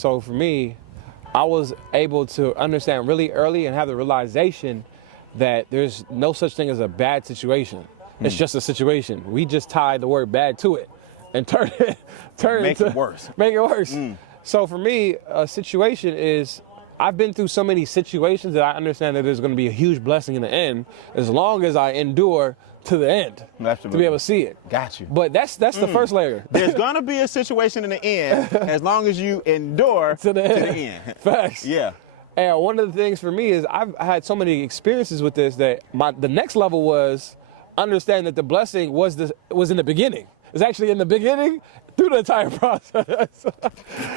So for me, I was able to understand really early and have the realization that there's no such thing as a bad situation. It's just a situation. We just tie the word bad to it and Make it worse. Make it worse. So for me, a situation is, I've been through so many situations that I understand that there's going to be a huge blessing in the end, as long as I endure to the end. Absolutely. To be able to see it. Got you. But that's the first layer. There's gonna be a situation in the end as long as you endure to the end. Facts. Yeah. And one of the things for me is I've had so many experiences with this that the next level was understanding that the blessing was in the beginning. It's actually in the beginning through the entire process.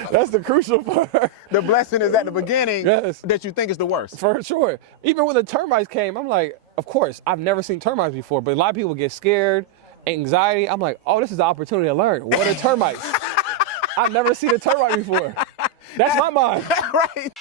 That's the crucial part. The blessing is at the beginning that you think is the worst. For sure. Even when the termites came, I'm like, of course, I've never seen termites before, but a lot of people get scared, anxiety. I'm like, oh, this is the opportunity to learn. What are termites? I've never seen a termite before. That's my mind. Right.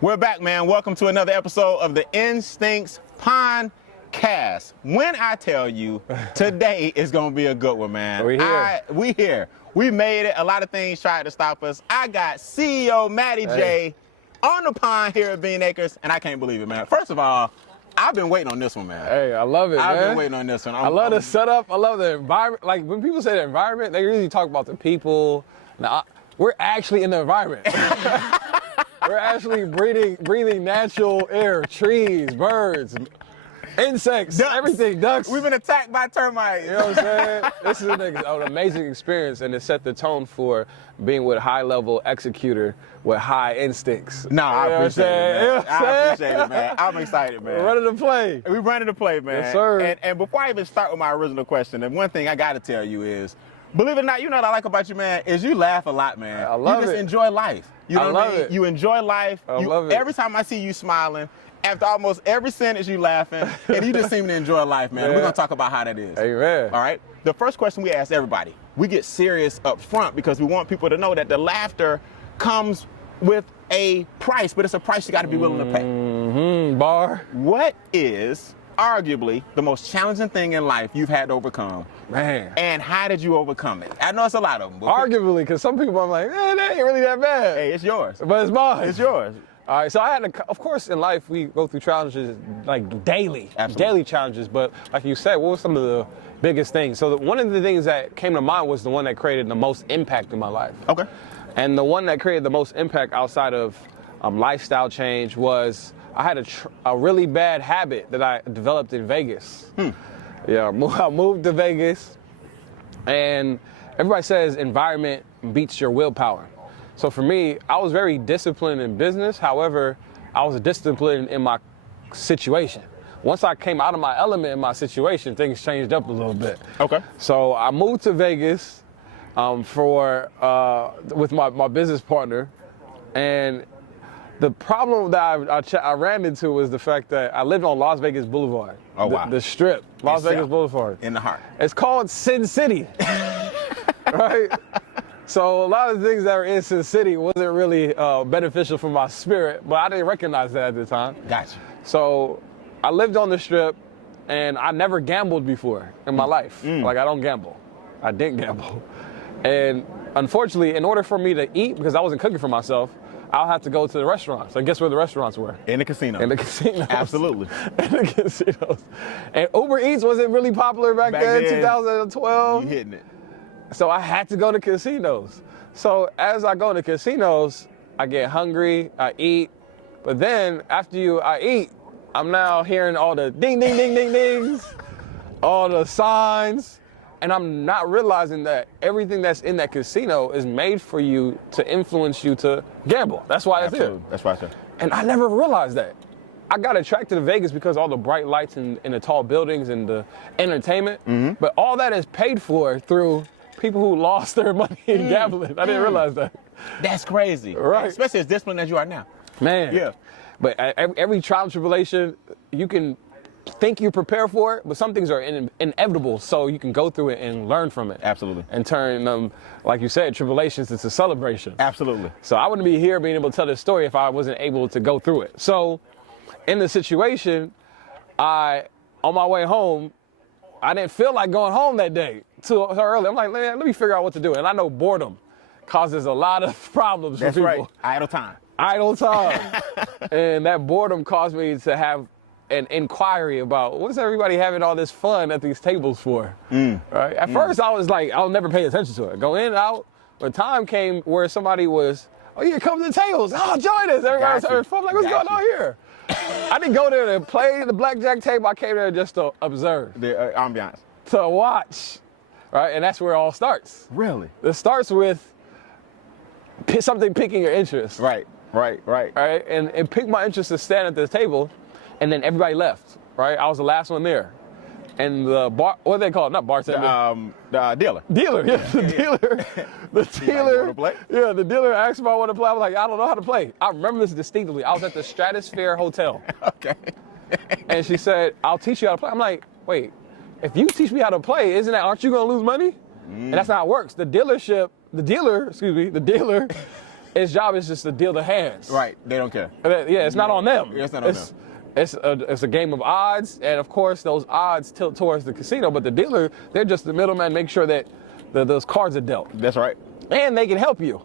We're back, man. Welcome to another episode of the Instincts Pondcast. When I tell you, today is going to be a good one, man. We here. We made it. A lot of things tried to stop us. I got CEO Matty J on the pond here at Bean Acres, and I can't believe it, man. First of all, I've been waiting on this one, man. Hey, I love it, I've man. been waiting on this one. I love the setup. I love the environment. Like, when people say the environment, they usually talk about the people. Now, we're actually in the environment. We're actually breathing natural air, trees, birds, insects, ducks. Everything, ducks. We've been attacked by termites. You know what I'm saying? This is an amazing experience, and it set the tone for being with a high-level executor with high instincts. No, I appreciate it, man. You know what I'm I appreciate it, man. I'm excited, man. We're ready to play. We're ready to play, man. Yes, sir. And before I even start with my original question, and one thing I got to tell you is, believe it or not, you know what I like about you, man, is you laugh a lot, man. I love You just it. enjoy life. You know what I mean? it. You enjoy life. I love it. Every time I see you smiling, after almost every sentence you laughing, and you just seem to enjoy life, man. Yeah. We're going to talk about how that is. Amen. All right? The first question we ask everybody, we get serious up front because we want people to know that the laughter comes with a price, but it's a price you got to be willing to pay. Bar. What is arguably the most challenging thing in life you've had to overcome? Man. And how did you overcome it? I know it's a lot of them. But Arguably, because some people are like, that ain't really that bad. hey, it's yours. But it's mine. It's yours. All right, so I had to, of course, in life, we go through challenges like daily, daily challenges. But like you said, what were some of the biggest things? So one of the things that came to mind was the one that created the most impact in my life. Okay. And the one that created the most impact outside of lifestyle change was I had a really bad habit that I developed in Vegas. Yeah, I moved to Vegas, and everybody says environment beats your willpower. So for me, I was very disciplined in business. However, I was disciplined in my situation. Once I came out of my element in my situation, things changed up a little bit. Okay. So I moved to Vegas with my business partner, and the problem that I ran into was the fact that I lived on Las Vegas Boulevard. Oh, wow. The strip, Las Vegas Boulevard. In the heart. It's called Sin City, right? So a lot of the things that were in Sin City wasn't really beneficial for my spirit, but I didn't recognize that at the time. Gotcha. So I lived on the strip, and I never gambled before in my life. Like, I don't gamble. I didn't gamble. And unfortunately, in order for me to eat, because I wasn't cooking for myself, I'll have to go to the restaurants. And guess where the restaurants were? In the casino. In the casinos. Absolutely. In the casinos. And Uber Eats wasn't really popular back then, 2012. You hitting it. So I had to go to casinos. So as I go to casinos, I get hungry, I eat. But then after I eat, I'm now hearing all the ding, ding, ding, ding, dings, all the signs. And I'm not realizing that everything that's in that casino is made for you to influence you to gamble. That's why it's here. That's why it's here. And I never realized that. I got attracted to Vegas because all the bright lights and the tall buildings and the entertainment. But all that is paid for through people who lost their money in gambling. I didn't realize that. That's crazy. Right. Especially as disciplined as you are now. Man. Yeah. But every trial and tribulation, you can think you prepare for it, but some things are inevitable, so you can go through it and learn from it. Absolutely. And turn them, like you said, tribulations into celebration. Absolutely. So I wouldn't be here being able to tell this story if I wasn't able to go through it. So in the situation, on on my way home, I didn't feel like going home that day too early. I'm like, man, let me figure out what to do. And I know boredom causes a lot of problems for people. That's right. Idle time. Idle time. And that boredom caused me to have an inquiry about what's everybody having all this fun at these tables for. Right? At first, I was like, I'll never pay attention to it. Go in and out. But time came where somebody was, oh yeah, come to the tables. Oh, join us. Everybody's having fun. Like, what's going on here? I didn't go there to play the blackjack table. I came there just to observe. The ambiance. To watch. Right? And that's where it all starts. Really? It starts with something piquing your interest. Right. Right. And it piqued my interest to stand at this table, and then everybody left. Right? I was the last one there. And the what do they call it? Not bartender. The dealer. Dealer, yeah, the dealer. The dealer. Play? Yeah, the dealer asked if I want to play. I was like, I don't know how to play. I remember this distinctly. I was at the Stratosphere Hotel. Okay. And she said, I'll teach you how to play. I'm like, wait, if you teach me how to play, aren't you going to lose money? And that's not how it works. The dealer, his job is just to deal the hands. Right, they don't care. Yeah, it's not on them. Yeah, it's not on them. It's a game of odds, and of course those odds tilt towards the casino, but the dealer, they're just the middleman, make sure that those cards are dealt. That's right. And they can help you.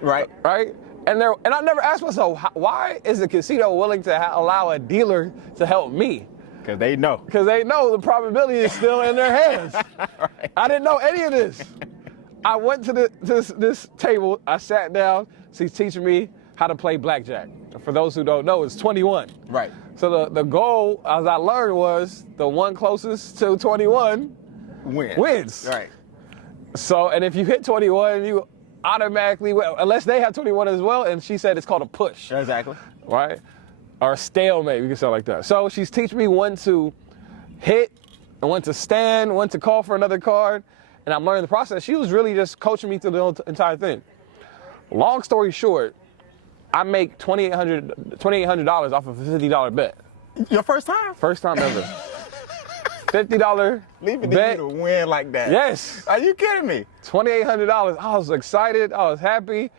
Right. Right? And I never asked myself, why is the casino willing to allow a dealer to help me? Because they know. Because they know the probability is still in their hands. Right. I didn't know any of this. I went to this table, I sat down, she's teaching me how to play blackjack. For those who don't know, it's 21. Right. So the goal, as I learned, was the one closest to 21 wins. Right. So, and if you hit 21, you automatically, unless they have 21 as well, and she said it's called a push. Exactly. Right? Or a stalemate, you can say it like that. So she's teaching me when to hit, and when to stand, when to call for another card, and I'm learning the process. She was really just coaching me through the entire thing. Long story short, I make $2,800 off of a $50 bet. Your first time? First time ever. $50 Leaving bet. you to win like that. Yes. Are you kidding me? $2,800. I was excited. I was happy.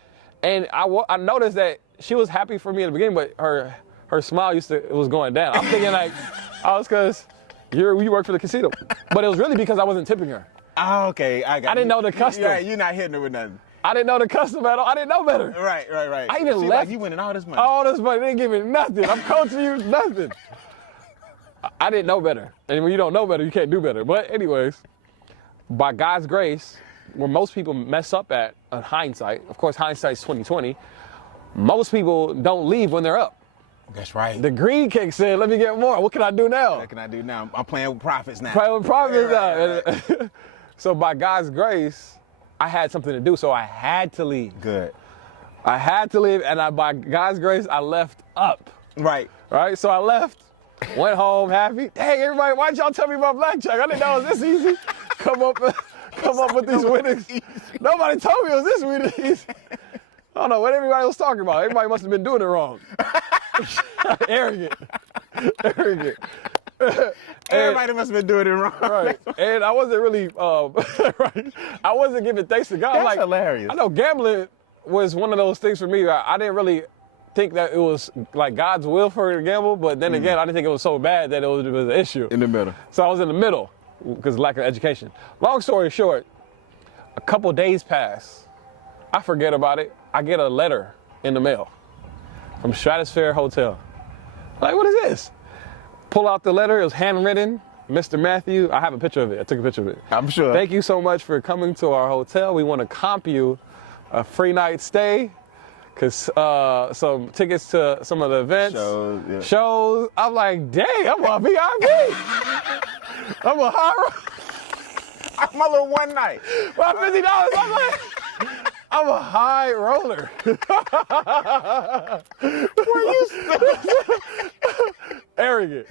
And I noticed that she was happy for me in the beginning, but her smile was going down. I'm thinking like, because you work for the casino. But it was really because I wasn't tipping her. Oh, okay. I didn't know the custom. Yeah, you're not hitting her with nothing. I didn't know the custom at all. I didn't know better. Right. I even left. Like, you winning all this money. All this money. They didn't give me nothing. I'm coaching you nothing. I didn't know better. And when you don't know better, you can't do better. But anyways, by God's grace, where most people mess up at in hindsight, of course, hindsight's 20/20, most people don't leave when they're up. That's right. The greed kicks in. Let me get more. What can I do now? What can I do now? I'm playing with profits now. Right. So by God's grace, I had something to do, so I had to leave. Good. I had to leave, and by God's grace, I left up. Right. So I left, went home happy. Dang, everybody, why'd y'all tell me about blackjack? I didn't know it was this easy. Come up with these winnings. Nobody told me it was this easy. I don't know what everybody was talking about. Everybody must have been doing it wrong. Arrogant. Everybody must have been doing it wrong. Right. And I wasn't really, right. I wasn't giving thanks to God. That's like, hilarious. I know gambling was one of those things for me. I didn't really think that it was like God's will for her to gamble, but then again, I didn't think it was so bad that it was an issue. In the middle. So I was in the middle because of lack of education. Long story short, a couple days pass. I forget about it. I get a letter in the mail from Stratosphere Hotel. Like, what is this? Pull out the letter. It was handwritten. Mr. Matthew, I have a picture of it. I took a picture of it. I'm sure. Thank you so much for coming to our hotel. We want to comp you a free night stay, because some tickets to some of the events. Shows. I'm like, dang, I'm a VIP. I'm a high roller. I'm a little one night. Well, $50, I'm like, I'm a high roller. Were you Arrogant.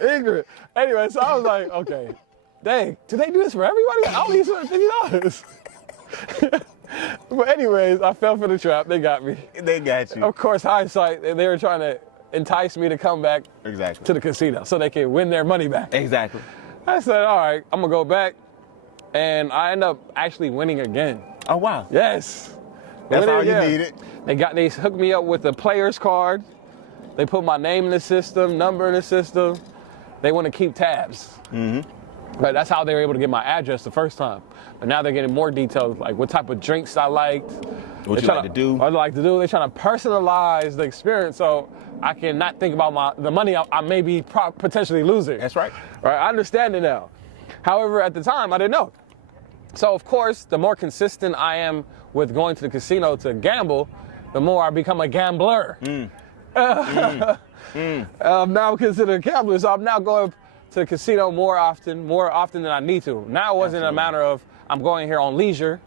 Ignorant. Anyway, so I was like, okay, dang, do they do this for everybody? I only need $50. But anyways, I fell for the trap. They got me. They got you. Of course, hindsight, they were trying to entice me to come back to the casino so they can win their money back. Exactly. I said, all right, I'm going to go back. And I end up actually winning again. Oh, wow. Yes. That's all you needed. They hooked me up with the player's card. They put my name in the system, number in the system. they want to keep tabs. But that's how they were able to get my address the first time. But now they're getting more details, like what type of drinks I liked. What you like to do. What I like to do. They're trying to personalize the experience so I can not think about the money I may be potentially losing. That's right. Right, I understand it now. However, at the time, I didn't know. So, of course, the more consistent I am with going to the casino to gamble, the more I become a gambler. I'm now considered a gambler, so I'm now going to the casino more often than I need to. Now it wasn't a matter of I'm going here on leisure.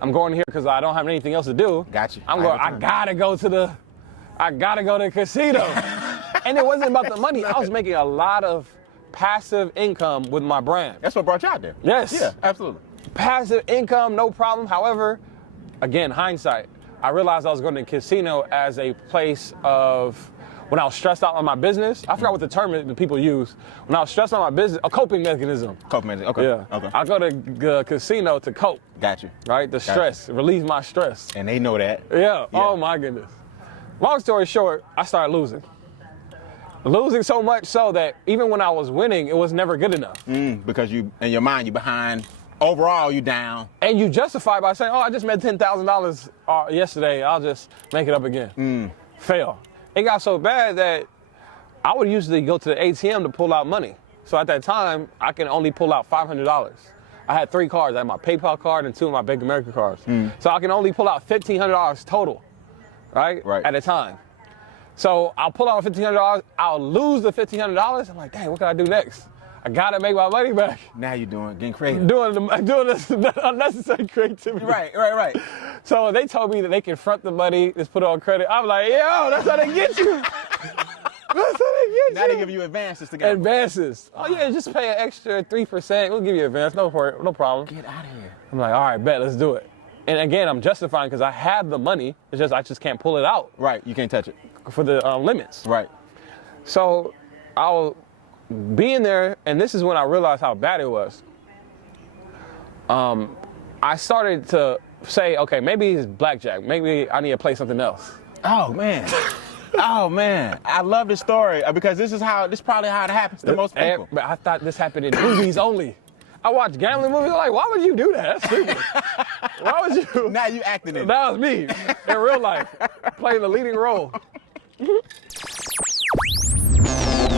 I'm going here because I don't have anything else to do. Got you. I gotta go to the casino. And it wasn't about the money. I was making a lot of passive income with my brand. That's what brought you out there. Yes. Yeah, absolutely. Passive income, no problem. However, again, hindsight, I realized I was going to the casino as a place of, when I was stressed out on my business, I forgot what the term is that people use. When I was stressed out on my business, a coping mechanism. Coping mechanism, okay. Yeah. Okay. I go to the casino to cope. Got you. Right? The stress, relieve my stress. And they know that. Yeah. Oh my goodness. Long story short, I started losing. Losing so much so that even when I was winning, it was never good enough. Because you, in your mind, you're behind. Overall, you down. And you justify by saying, oh, I just made $10,000 yesterday. I'll just make it up again. Fail. It got so bad that I would usually go to the ATM to pull out money. So at that time, I can only pull out $500. I had 3 cards. I had my PayPal card and 2 of my Bank of America cards. So I can only pull out $1,500 total, right? At a time. So I'll pull out $1,500. I'll lose the $1,500. I'm like, dang, what can I do next? I gotta make my money back. Now you're getting creative. Doing this unnecessary creativity. Right. So they told me that they can front the money, just put it on credit. I'm like, yo, that's how they get you. That's how they get you. Now they give you advances to gamble. Advances. Oh yeah, just pay an extra 3%. We'll give you advance, no problem. Get out of here. I'm like, all right, bet, let's do it. And again, I'm justifying because I have the money. It's just I just can't pull it out. Right, you can't touch it. For the limits. Right. So I'll be in there, and this is when I realized how bad it was. I started to say, okay, maybe it's blackjack. Maybe I need to play something else. Oh man. Oh man. I love this story because this is probably how it happens to most people. But I thought this happened in movies only. I watch gambling movies. I'm like, why would you do that? That's stupid. Why would you? Now you acting it. That was me in real life, playing the leading role.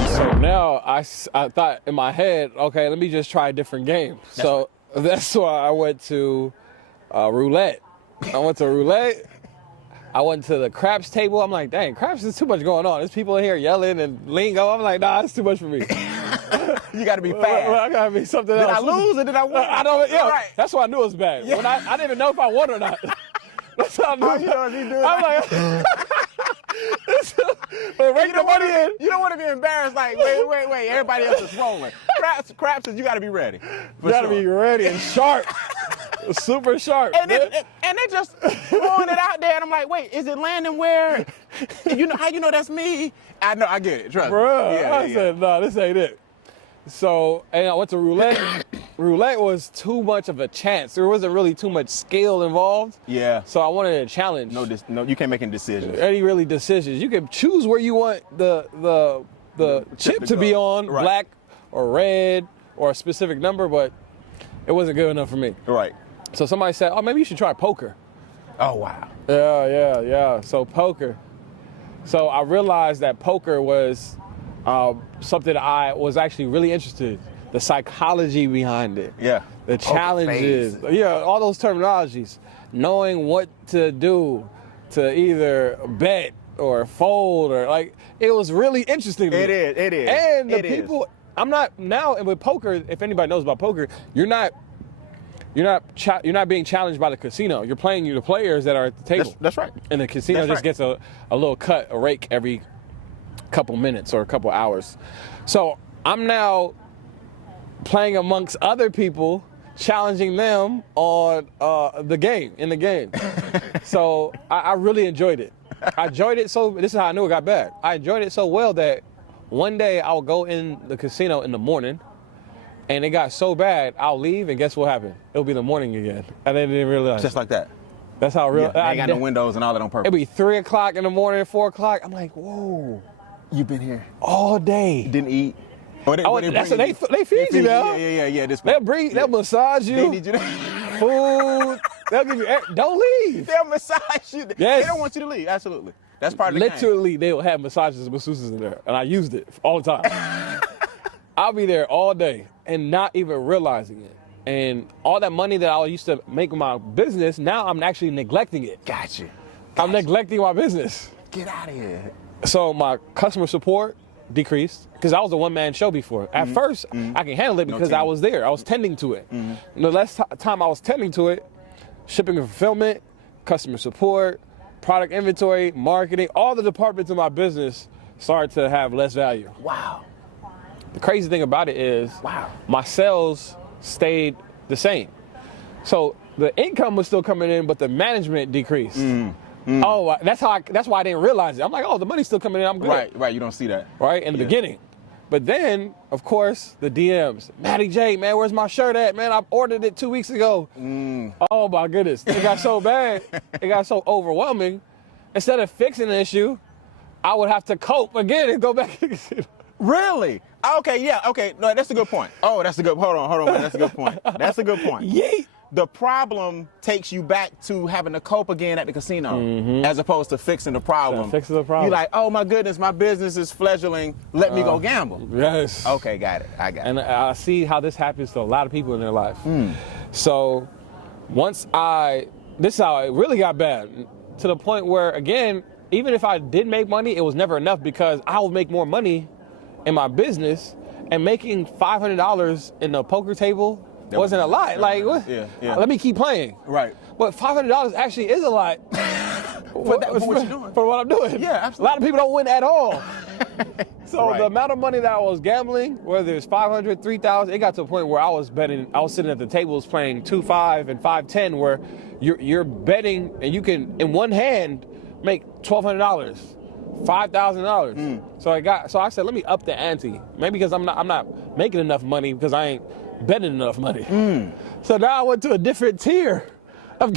So now I thought in my head, okay, let me just try a different game. That's why I went to roulette. I went to roulette. I went to the craps table. I'm like, dang, craps is too much going on. There's people in here yelling and lingo. I'm like, nah, it's too much for me. You got to be fast. I got to be something else. Did I lose or did I win? I don't. Yeah, right. That's why I knew it was bad. Yeah. When I didn't even know if I won or not. That's how I knew. I'm like, bring the money in. You don't want to be embarrassed. Like, wait. Everybody else is rolling. Craps is you got to be ready. You got to be ready and sharp. Super sharp. And they just throwing it out there, and I'm like, wait, is it landing where? You know how you know that's me? I know, I get it. Trust me. Bruh, I said, no, this ain't it. So, and I went to roulette. Roulette was too much of a chance. There wasn't really too much skill involved. Yeah. So I wanted a challenge. No, you can't make any decisions. Any really decisions. You can choose where you want the chip to be on, right. Black or red or a specific number, but it wasn't good enough for me. Right. So somebody said, oh, maybe you should try poker. Oh, wow. Yeah. So poker. So I realized that poker was something I was actually really interested in. The psychology behind it. Yeah. The challenges. Yeah, all those terminologies. Knowing what to do to either bet or fold or like, it was really interesting to me. It is. And the people, I'm not, now and with poker, if anybody knows about poker, you're not being challenged by the casino. You're playing the players that are at the table. That's right. And the casino just gets a little cut, a rake every couple minutes or a couple hours. So I'm now playing amongst other people, challenging them on in the game. So I really enjoyed it. I enjoyed it so, this is how I knew it got bad. I enjoyed it so well that one day I'll go in the casino in the morning, and it got so bad, I'll leave, and guess what happened? It'll be the morning again. And they didn't realize. Just like that. That's how real. Yeah, they ain't got no windows and all that on purpose. It'll be 3 o'clock in the morning, 4 o'clock. I'm like, whoa. You've been here all day. Didn't eat. That's what they feed you now. Yeah. They'll massage you. They need you to food. They'll give you. Don't leave. They'll massage you. Yes. They don't want you to leave. Absolutely. That's part of the game. Literally, they'll have massages and masseuses in there, and I used it all the time. I'll be there all day and not even realizing it. And all that money that I used to make with my business, now I'm actually neglecting it. Gotcha. I'm neglecting my business. Get out of here. So my customer support decreased because I was a one-man show before. At first, I can handle it because I was there. I was tending to it. The less time I was tending to it, shipping and fulfillment, customer support, product inventory, marketing, all the departments of my business started to have less value. Wow. The crazy thing about it is my sales stayed the same. So the income was still coming in, but the management decreased. Oh, that's why I didn't realize it. I'm like, oh, the money's still coming in, I'm good. Right, you don't see that. Right, in the beginning. But then, of course, the DMs. Matty J, man, where's my shirt at, man? I ordered it 2 weeks ago. Oh my goodness, it got so bad. It got so overwhelming. Instead of fixing the issue, I would have to cope again and go back. Really? Okay, yeah, okay. No, that's a good point. Oh, that's a good, hold on, man. That's a good point. That's a good point. Yeet. The problem takes you back to having to cope again at the casino as opposed to fixing the problem. Fixing the problem. You're like, oh my goodness, my business is fledgling. Let me go gamble. Yes. Okay, got it. I got it. And I see how this happens to a lot of people in their life. So this is how it really got bad, to the point where, again, even if I did make money, it was never enough because I would make more money in my business, and making $500 in a poker table wasn't a lot. Like, what? Yeah. Let me keep playing. Right. But $500 actually is a lot. For what you're doing. For what I'm doing. Yeah, absolutely. A lot of people don't win at all. So Right. the amount of money that I was gambling, whether it's $500, $3,000, it got to a point where I was sitting at the tables playing 2-5 and 5-10, where you're betting and you can, in one hand, make $1,200. $5,000. So I said, let me up the ante. Maybe because I'm not making enough money because I ain't betting enough money. So now I went to a different tier of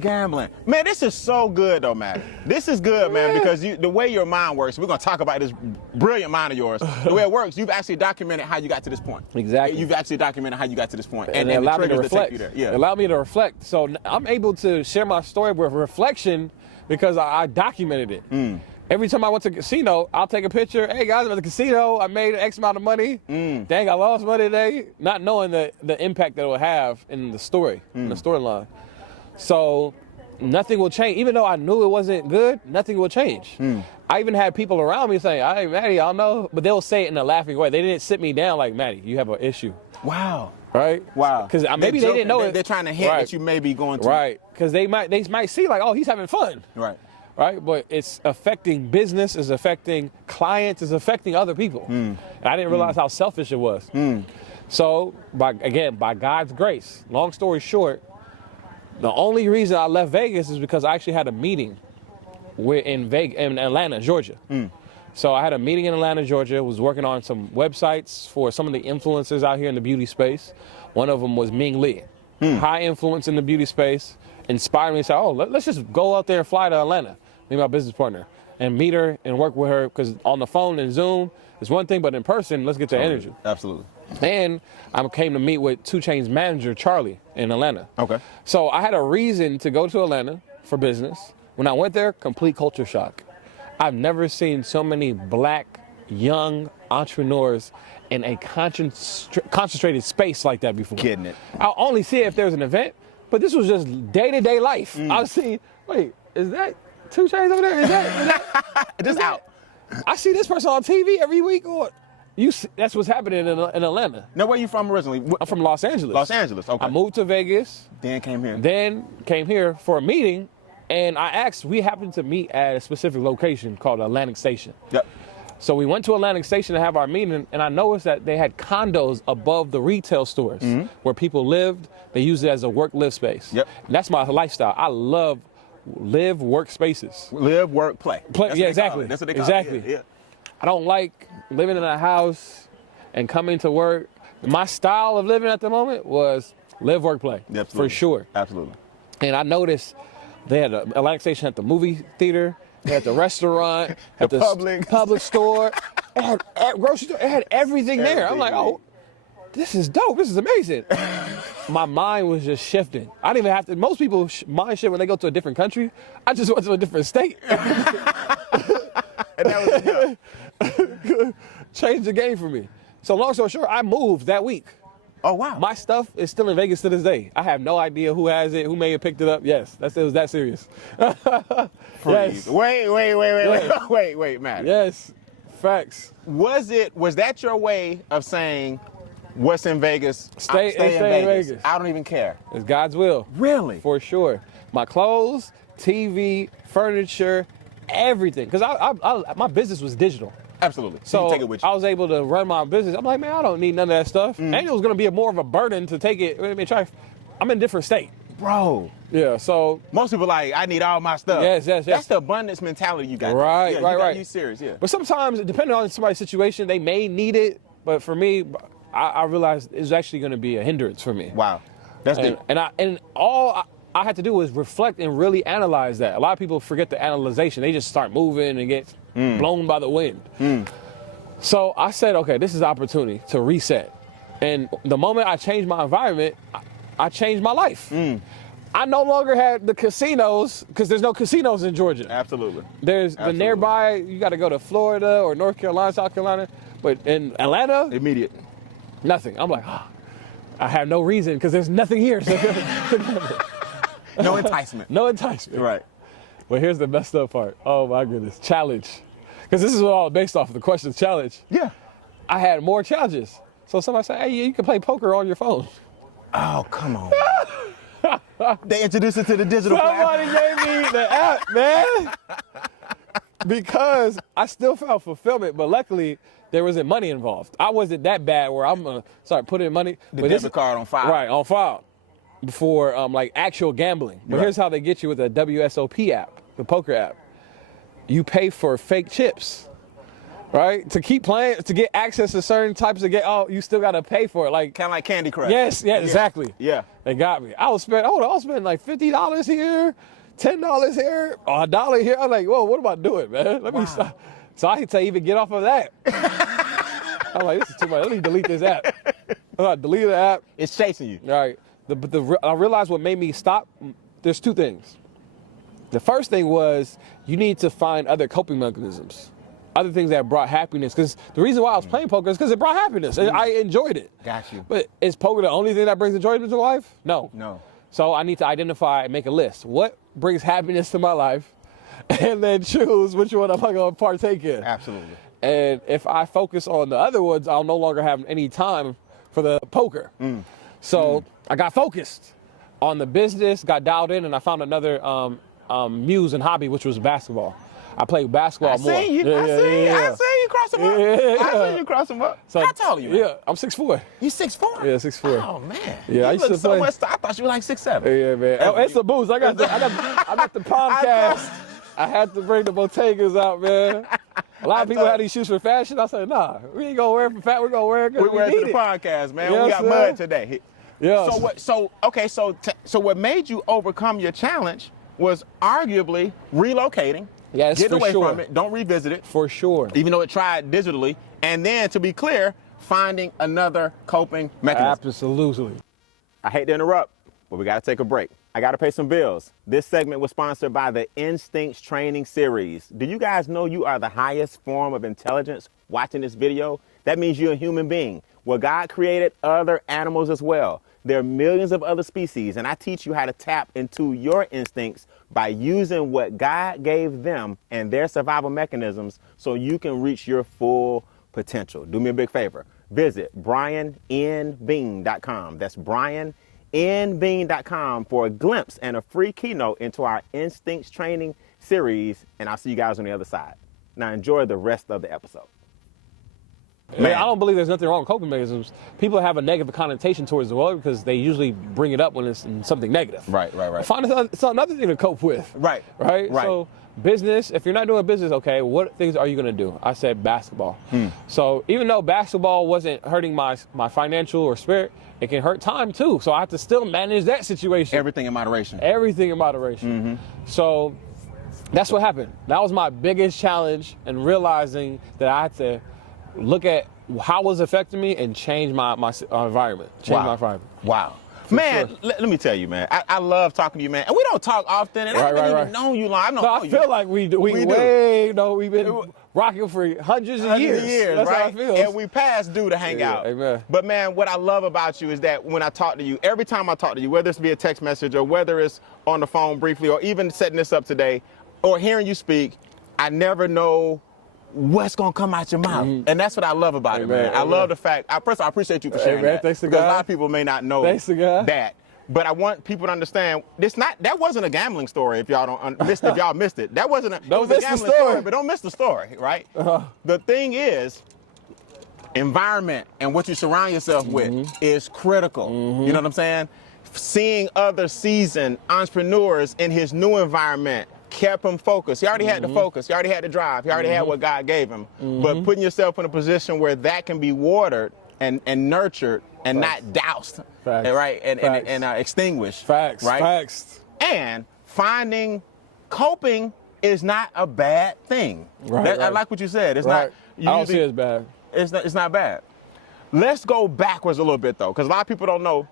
gambling. Man, this is so good though, Matt. This is good, man, because the way your mind works, we're gonna talk about this brilliant mind of yours. The way it works, you've actually documented how you got to this point. Exactly. You've actually documented how you got to this point. And it allowed me to reflect. Take you there. Yeah. It allowed me to reflect. So I'm able to share my story with reflection because I documented it. Every time I went to a casino, I'll take a picture. Hey guys, I'm at the casino. I made X amount of money. Dang, I lost money today. Not knowing the impact that it will have in the story, in the storyline. So nothing will change. Even though I knew it wasn't good, nothing will change. I even had people around me saying, hey, Matty, I don't know. But they'll say it in a laughing way. They didn't sit me down like, Matty, you have an issue. Wow. Right? Wow. Because maybe they didn't know it. They're trying to hint that you may be going to. Right. Because they might see like, oh, he's having fun. Right, but it's affecting business, it's affecting clients, it's affecting other people. And I didn't realize how selfish it was. So, by God's grace, long story short, the only reason I left Vegas is because I actually had a meeting in Atlanta, Georgia. So I had a meeting in Atlanta, Georgia, was working on some websites for some of the influencers out here in the beauty space. One of them was Ming Lee, high influence in the beauty space, inspired me to say, oh, let's just go out there and fly to Atlanta. Me and my business partner, and meet her and work with her, because on the phone and Zoom is one thing, but in person, let's get the energy. Absolutely. And I came to meet with 2 Chainz's manager, Charlie, in Atlanta. Okay. So I had a reason to go to Atlanta for business. When I went there, complete culture shock. I've never seen so many black, young entrepreneurs in a concentrated space like that before. Kidding it. I'll only see it if there's an event, but this was just day-to-day life. I was seeing, wait, is that 2 Chainz over there? Is that just out? I see this person on TV every week. Or that's what's happening in Atlanta. Now, where are you from originally? I'm from Los Angeles. Los Angeles, okay. I moved to Vegas. Then came here for a meeting, and we happened to meet at a specific location called Atlantic Station. Yep. So we went to Atlantic Station to have our meeting, and I noticed that they had condos above the retail stores where people lived. They used it as a work-live space. Yep. And that's my lifestyle. I love live work spaces. Live, work, play. Yeah, exactly. That's what they call exactly. it. Yeah. I don't like living in a house and coming to work. My style of living at the moment was live, work, play. Absolutely. For sure. Absolutely. And I noticed they had Atlantic Station at the movie theater, they had the restaurant, at the public store. It had grocery store. It had everything there. I'm like, oh, this is dope. This is amazing. My mind was just shifting. I didn't even have to. Most people mind shift when they go to a different country. I just went to a different state. And that was enough. Changed the game for me. So long story short, I moved that week. Oh, wow. My stuff is still in Vegas to this day. I have no idea who has it, who may have picked it up. Yes, it was that serious. Yes. Wait, Matt. Yes, facts. Was that your way of saying, what's in Vegas? Stay in Vegas. I don't even care. It's God's will. Really? For sure. My clothes, TV, furniture, everything. Because my business was digital. Absolutely. So you take it with you. I was able to run my business. I'm like, man, I don't need none of that stuff. And it was going to be more of a burden to take it. I'm in a different state. Bro. Yeah, so. Most people like, I need all my stuff. Yes. That's the abundance mentality you got. Right. You serious, yeah. But sometimes, depending on somebody's situation, they may need it. But for me, I realized it's actually going to be a hindrance for me. Wow. That's deep. And all I had to do was reflect and really analyze that. A lot of people forget the analyzation. They just start moving and get blown by the wind. So I said, okay, this is an opportunity to reset. And the moment I changed my environment, I changed my life. I no longer had the casinos, because there's no casinos in Georgia. Absolutely. There's the nearby, you got to go to Florida or North Carolina, South Carolina. But in Atlanta, immediate. Nothing. I'm like, I have no reason, because there's nothing here. No enticement. No enticement. Right. But here's the messed up part. Oh my goodness. Challenge. Because this is all based off of the questions challenge. Yeah. I had more challenges. So somebody said, hey, you can play poker on your phone. Oh, come on. They introduced it to the digital Somebody gave me the app, man. Because I still felt fulfillment, but luckily there wasn't money involved. I wasn't that bad where I'm going to start putting money. The debit card on file. Right, on file. Before like actual gambling. But here's how they get you with a WSOP app, the poker app. You pay for fake chips, right? To keep playing, to get access to certain types of game. Oh, you still got to pay for it. Like kind of like Candy Crush. Yes, exactly. Yeah. They got me. I was spending like $50 here, $10 here, or $1 here. I'm like, whoa, what am I doing, man? Let me stop. So I had to even get off of that. I'm like, this is too much. Let me delete this app. I deleted the app. It's chasing you. All right. I realized what made me stop. There's two things. The first thing was you need to find other coping mechanisms, other things that brought happiness. Because the reason why I was playing poker is because it brought happiness. And I enjoyed it. Got you. But is poker the only thing that brings enjoyment to life? No. So I need to identify and make a list. What brings happiness to my life? And then choose which one am I going to partake in. Absolutely. And if I focus on the other ones, I'll no longer have any time for the poker. So I got focused on the business, got dialed in, and I found another muse and hobby, which was basketball. I played basketball more. I see you cross them up. I see you cross them up. So, how tall are you? Yeah, I'm 6'4". You 6'4"? Yeah, 6'4". Oh man. Yeah, I used to so play. Much, I thought you were like 6'7". Yeah, man. It's a boost. I got the Pondcast. I had to bring the Bottegas out, man. A lot of people had these shoes for fashion. I said, nah, we ain't gonna wear it for fashion. We're gonna wear it because we wear it need to the podcast, man. Yes, we got mud today. Yeah. So what made you overcome your challenge was arguably relocating. Yes, Get for away sure. from it. Don't revisit it. For sure. Even though it tried digitally. And then, to be clear, finding another coping mechanism. Absolutely. I hate to interrupt, but we got to take a break. I got to pay some bills. This segment was sponsored by the Instincts Training Series. Do you guys know you are the highest form of intelligence watching this video? That means you're a human being. Well, God created other animals as well. There are millions of other species, and I teach you how to tap into your instincts by using what God gave them and their survival mechanisms so you can reach your full potential. Do me a big favor. Visit briannbean.com. That's briannbean.com for a glimpse and a free keynote into our Instincts Training Series, and I'll see you guys on the other side. Now enjoy the rest of the episode. Man, I don't believe there's nothing wrong with coping mechanisms. People have a negative connotation towards the world because they usually bring it up when it's in something negative. Right. Find it's another thing to cope with. Right. So business, if you're not doing business, okay, what things are you going to do? I said basketball. So even though basketball wasn't hurting my financial or spirit, it can hurt time too. So I have to still manage that situation. Everything in moderation. So that's what happened. That was my biggest challenge, and realizing that I had to look at how it was affecting me and change my environment. Change my environment. Wow. Man, let me tell you, man. I love talking to you, man. And we don't talk often, and I haven't even known you long. I feel like we do. We've been rocking for hundreds of years. That's right? how I feel. And we past due to hang out. Amen. But man, what I love about you is that when I talk to you, every time I talk to you, whether it's via text message or whether it's on the phone briefly or even setting this up today or hearing you speak, I never know what's gonna come out your mouth. And that's what I love about it, man. I love the fact, first of all, I appreciate you for sharing that. Thanks to because God. a lot of people may not know that. But I want people to understand that wasn't a gambling story if y'all don't if y'all missed it. That wasn't a gambling story, but don't miss the story, right? The thing is, environment and what you surround yourself with is critical. You know what I'm saying? Seeing other seasoned entrepreneurs in his new environment kept him focused. He already had the focus. He already had the drive. He already had what God gave him. But putting yourself in a position where that can be watered and nurtured and not doused, right? And extinguished. Right? Facts. And coping is not a bad thing. I like what you said. It's not. I don't see it as bad. It's not bad. Let's go backwards a little bit though, because a lot of people don't know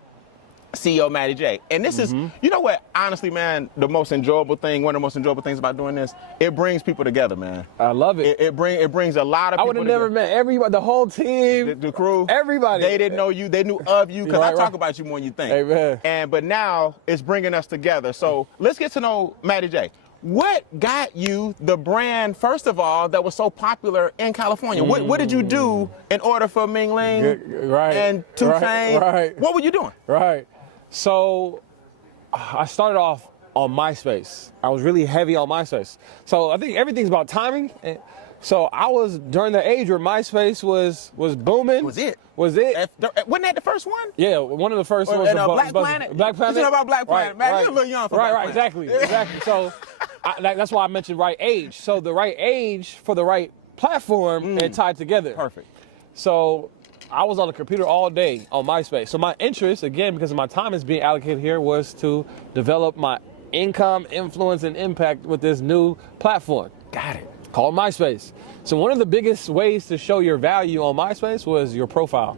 CEO Matty J. And this is, you know what, honestly, man, one of the most enjoyable things about doing this, it brings people together, man. I love it. It brings a lot of people I would have never met everybody, the whole team. The crew. Everybody. They didn't know you. They knew of you because I talk about you more than you think. Amen. But now it's bringing us together. So let's get to know Matty J. What got you the brand, first of all, that was so popular in California? What did you do in order for Ming Ling and 2 Chainz? What were you doing? So I started off on MySpace. I was really heavy on MySpace. So I think everything's about timing. So I was during the age where MySpace was booming. Was it? Wasn't that the first one? Yeah, one of the first ones. Black Planet? Black Planet? You know about Black Planet, man. You're a little young for Black Planet. Exactly. So that's why I mentioned right age. So the right age for the right platform and tied together. Perfect. So I was on the computer all day on MySpace. So my interest, again, because my time is being allocated here, was to develop my income, influence, and impact with this new platform. Got it. Called MySpace. So one of the biggest ways to show your value on MySpace was your profile.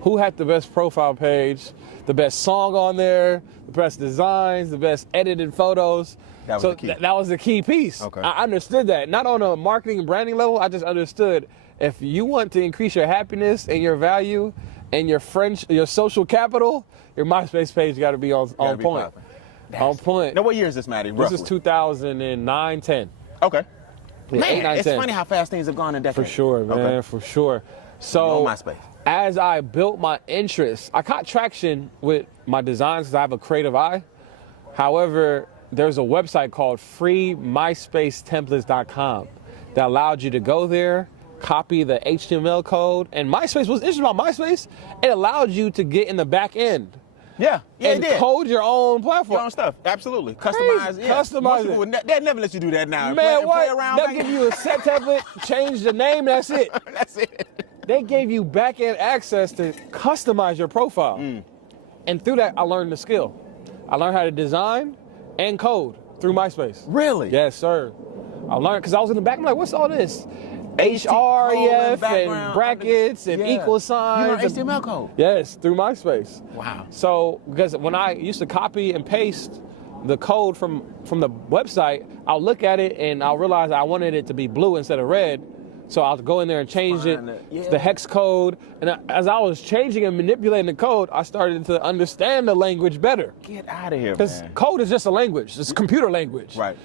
Who had the best profile page, the best song on there, the best designs, the best edited photos. That was the key. That was the key piece. Okay. I understood that. Not on a marketing and branding level, I just understood if you want to increase your happiness and your value and your social capital, your MySpace page got to be on point. On point. Now, what year is this, Matty? This is 2009, 10. Okay. Yeah, man, 8, 9, it's 10. funny how fast things have gone in decades. For sure, man, for sure. So, on MySpace. As I built my interest, I caught traction with my designs because I have a creative eye. However, there's a website called freemyspacetemplates.com that allowed you to go there, copy the HTML code, and MySpace was interesting about MySpace. It allowed you to get in the back end. Yeah, and it did. Code your own platform. Your own stuff, absolutely. Customize, Customize it. They'd never let you do that now. Man, play around. They'll give you a set template, change the name, that's it. That's it. They gave you back-end access to customize your profile. And through that, I learned the skill. I learned how to design and code through MySpace. Really? Yes, sir. I learned, because I was in the back, I'm like, what's all this? HREF and brackets and equal signs. You learned HTML code? Yes, through MySpace. Wow. So, because when I used to copy and paste the code from the website, I'll look at it and I'll realize I wanted it to be blue instead of red. So I'll go in there and change the hex code. And as I was changing and manipulating the code, I started to understand the language better. Get out of here, Because man. code is just a language. It's computer language. Right.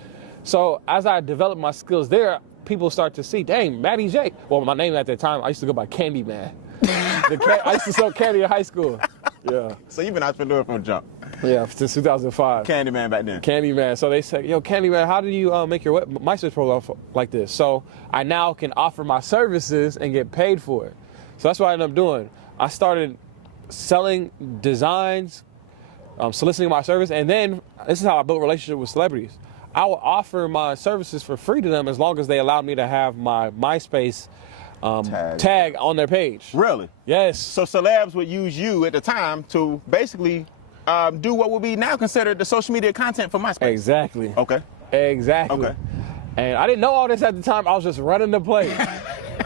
So as I developed my skills there, people start to see, dang, Matty J. Well, my name at that time, I used to go by Candy Man. I used to sell candy in high school. Yeah. So you've been entrepreneur from jump. Yeah, since 2005. Candyman back then. Candyman. So they said, yo, Candyman, how do you make your MySpace profile like this? So I now can offer my services and get paid for it. So that's what I ended up doing. I started selling designs, soliciting my service, and then this is how I built a relationship with celebrities. I would offer my services for free to them as long as they allowed me to have my MySpace tag on their page. Really? Yes. So celebs would use you at the time to basically do what would be now considered the social media content for MySpace. Exactly. Okay. Exactly. Okay. And I didn't know all this at the time. I was just running the play.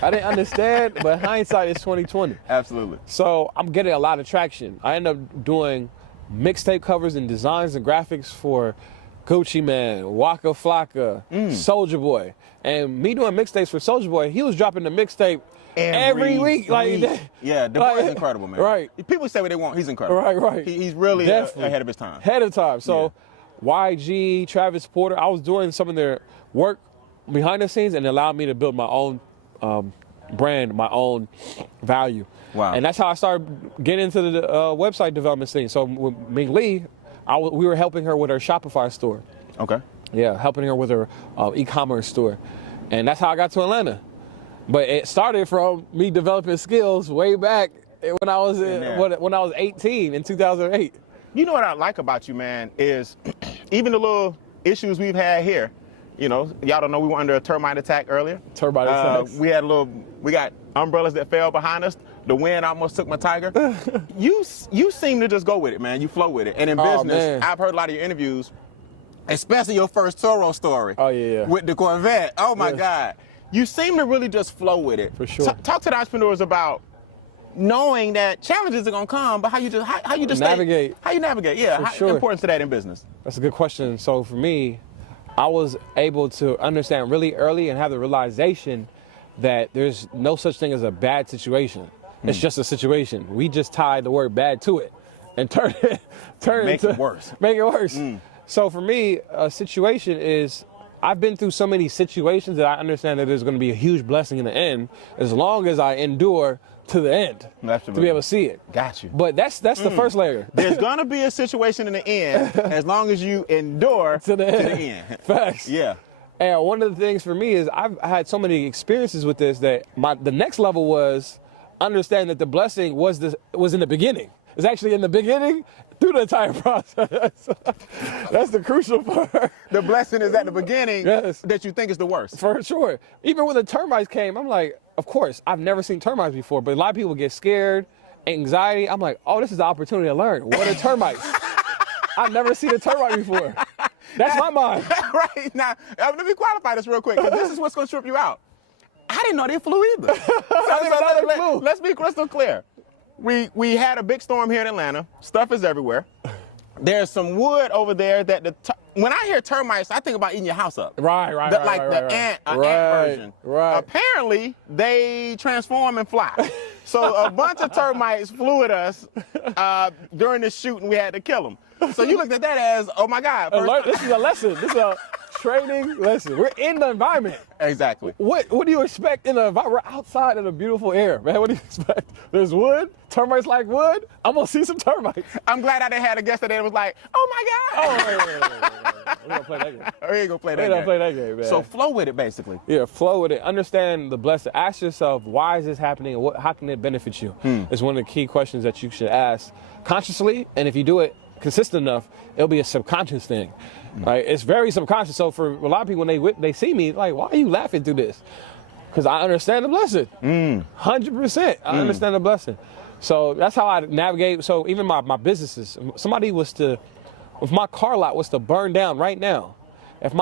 I didn't understand, but hindsight is 2020. Absolutely. So I'm getting a lot of traction. I end up doing mixtape covers and designs and graphics for Gucci Mane, Waka Flocka, Soulja Boy. And me doing mixtapes for Soulja Boy, he was dropping the mixtape every week. Yeah, the boy is incredible, man. Right. People say what they want. He's incredible. Right. He's really ahead of his time. Ahead of time. So YG, Travis Porter, I was doing some of their work behind the scenes and it allowed me to build my own brand, my own value. Wow. And that's how I started getting into the website development scene. So with Ming Lee, we were helping her with her Shopify store. Okay. Yeah, helping her with her e-commerce store. And that's how I got to Atlanta. But it started from me developing skills way back when I was when I was 18 in 2008. You know what I like about you, man, is even the little issues we've had here. You know, y'all don't know we were under a termite attack earlier. Termite attacks. We got umbrellas that fell behind us. The wind almost took my tiger. You seem to just go with it, man. You flow with it. And in business, man. I've heard a lot of your interviews, especially your first Turo story. Oh, yeah. With the Corvette. Oh, my God. You seem to really just flow with it. For sure. Talk to the entrepreneurs about knowing that challenges are gonna come, but how you just navigate. How you navigate? Yeah. How important to that in business? That's a good question. So for me, I was able to understand really early and have the realization that there's no such thing as a bad situation. It's just a situation. We just tied the word bad to it and make it worse. So for me, a situation is, I've been through so many situations that I understand that there's going to be a huge blessing in the end, as long as I endure to the end. Absolutely. To be able to see it. Got you. But that's the first layer. There's going to be a situation in the end, as long as you endure to the end. Facts. Yeah. And one of the things for me is I've had so many experiences with this that the next level was understand that the blessing was in the beginning. It's actually in the beginning through the entire process. That's the crucial part. The blessing is at the beginning that you think is the worst. For sure. Even when the termites came, I'm like, of course, I've never seen termites before, but a lot of people get scared, anxiety. I'm like, oh, this is the opportunity to learn. What are termites? I've never seen a termite before. That's my mind. Right. Now, let me qualify this real quick, because this is what's going to trip you out. I didn't know they flew either. Let's be crystal clear. We had a big storm here in Atlanta. Stuff is everywhere. There's some wood over there that when I hear termites, I think about eating your house up. Right. Ant version. Right. Apparently, they transform and fly. So a bunch of termites flew at us during the shoot, and we had to kill them. So you looked at that as, oh my God. This is a lesson. This is a training lesson. We're in the environment. Exactly. What do you expect in the environment? We're outside in the beautiful air, man. What do you expect? There's wood. Termites like wood. I'm gonna see some termites. I'm glad I didn't have a guest that was like, oh my God. We're gonna play that game. We ain't gonna play that game. We're gonna play that game, man. So flow with it, basically. Yeah, flow with it. Understand the blessing. Ask yourself, why is this happening, and how can it benefit you? It's one of the key questions that you should ask consciously, and if you do it consistent enough, it'll be a subconscious thing. Right? It's very subconscious. So for a lot of people, when they see me, like, why are you laughing through this? Because I understand the blessing. 100%. I understand the blessing. So that's how I navigate. So even my businesses, if my car lot was to burn down right now, if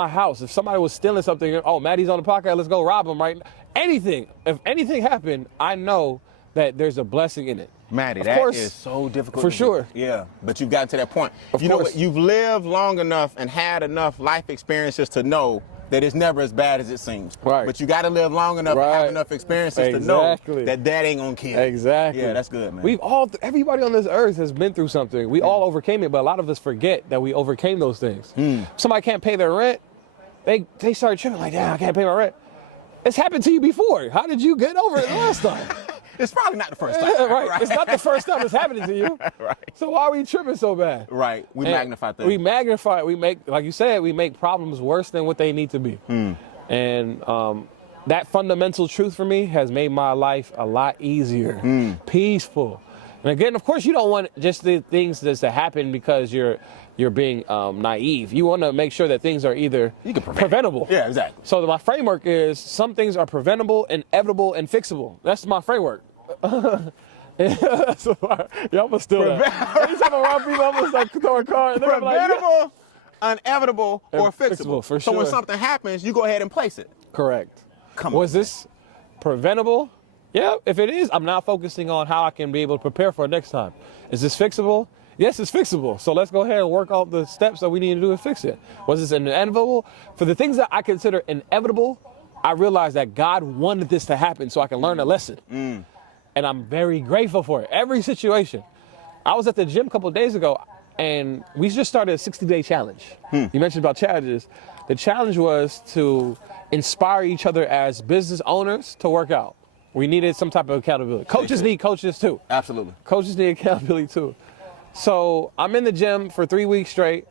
somebody was stealing something, oh, Matty's on the podcast, let's go rob him, right? If anything happened, I know that there's a blessing in it. Matty, that is so difficult. For sure. Yeah, but you've gotten to that point. You know what? You've lived long enough and had enough life experiences to know that it's never as bad as it seems. Right. But you got to live long enough and have enough experiences to know that ain't gonna kill you. Exactly. Yeah, that's good, man. Everybody on this earth has been through something. We all overcame it, but a lot of us forget that we overcame those things. Somebody can't pay their rent, they start tripping like, yeah, I can't pay my rent. It's happened to you before. How did you get over it the last time? It's probably not the first time. Right. It's not the first time it's happening to you. Right. So why are we tripping so bad? Right. We magnify things. We magnify. We make, like you said, we make problems worse than what they need to be. And that fundamental truth for me has made my life a lot easier, peaceful. And again, of course, you don't want just the things to happen because you're being naive. You want to make sure that things are either preventable. Yeah, exactly. So my framework is some things are preventable, inevitable, and fixable. That's my framework. Y'all must steal that. Anytime around people, I'm just like throw a card. Preventable, inevitable, or fixable. For sure. So when something happens, you go ahead and place it. Correct. Come on. Was this preventable? Yeah, if it is, I'm now focusing on how I can be able to prepare for it next time. Is this fixable? Yes, it's fixable. So let's go ahead and work out the steps that we need to do to fix it. Was this inevitable? For the things that I consider inevitable, I realized that God wanted this to happen so I can learn a lesson. And I'm very grateful for it. Every situation. I was at the gym a couple of days ago, and we just started a 60-day challenge. You mentioned about challenges. The challenge was to inspire each other as business owners to work out. We needed some type of accountability. Coaches need coaches too. Absolutely. Coaches need accountability too. So I'm in the gym for 3 weeks straight,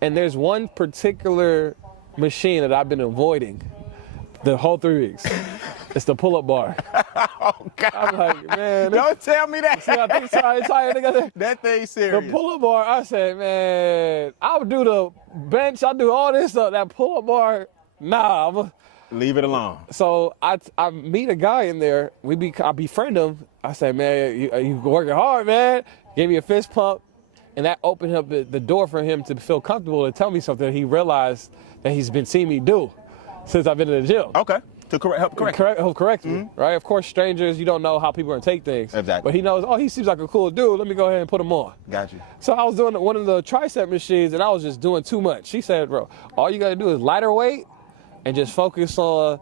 and there's one particular machine that I've been avoiding the whole 3 weeks. It's the pull-up bar. Oh, God. I'm like, man. Don't tell me that. See, I think together. That thing's serious. The pull-up bar, I said, man, I'll do the bench, I'll do all this stuff. That pull-up bar, Leave it alone. So I meet a guy in there. I befriend him. I say, man, you working hard, man. Gave me a fist pump, and that opened up the door for him to feel comfortable to tell me something he realized that he's been seeing me do since I've been in the gym. Okay. To help correct me, right? Of course, strangers, you don't know how people are gonna take things. Exactly. But he knows, oh, he seems like a cool dude. Let me go ahead and put him on. Got you. So I was doing one of the tricep machines, and I was just doing too much. She said, bro, all you gotta do is lighter weight and just focus on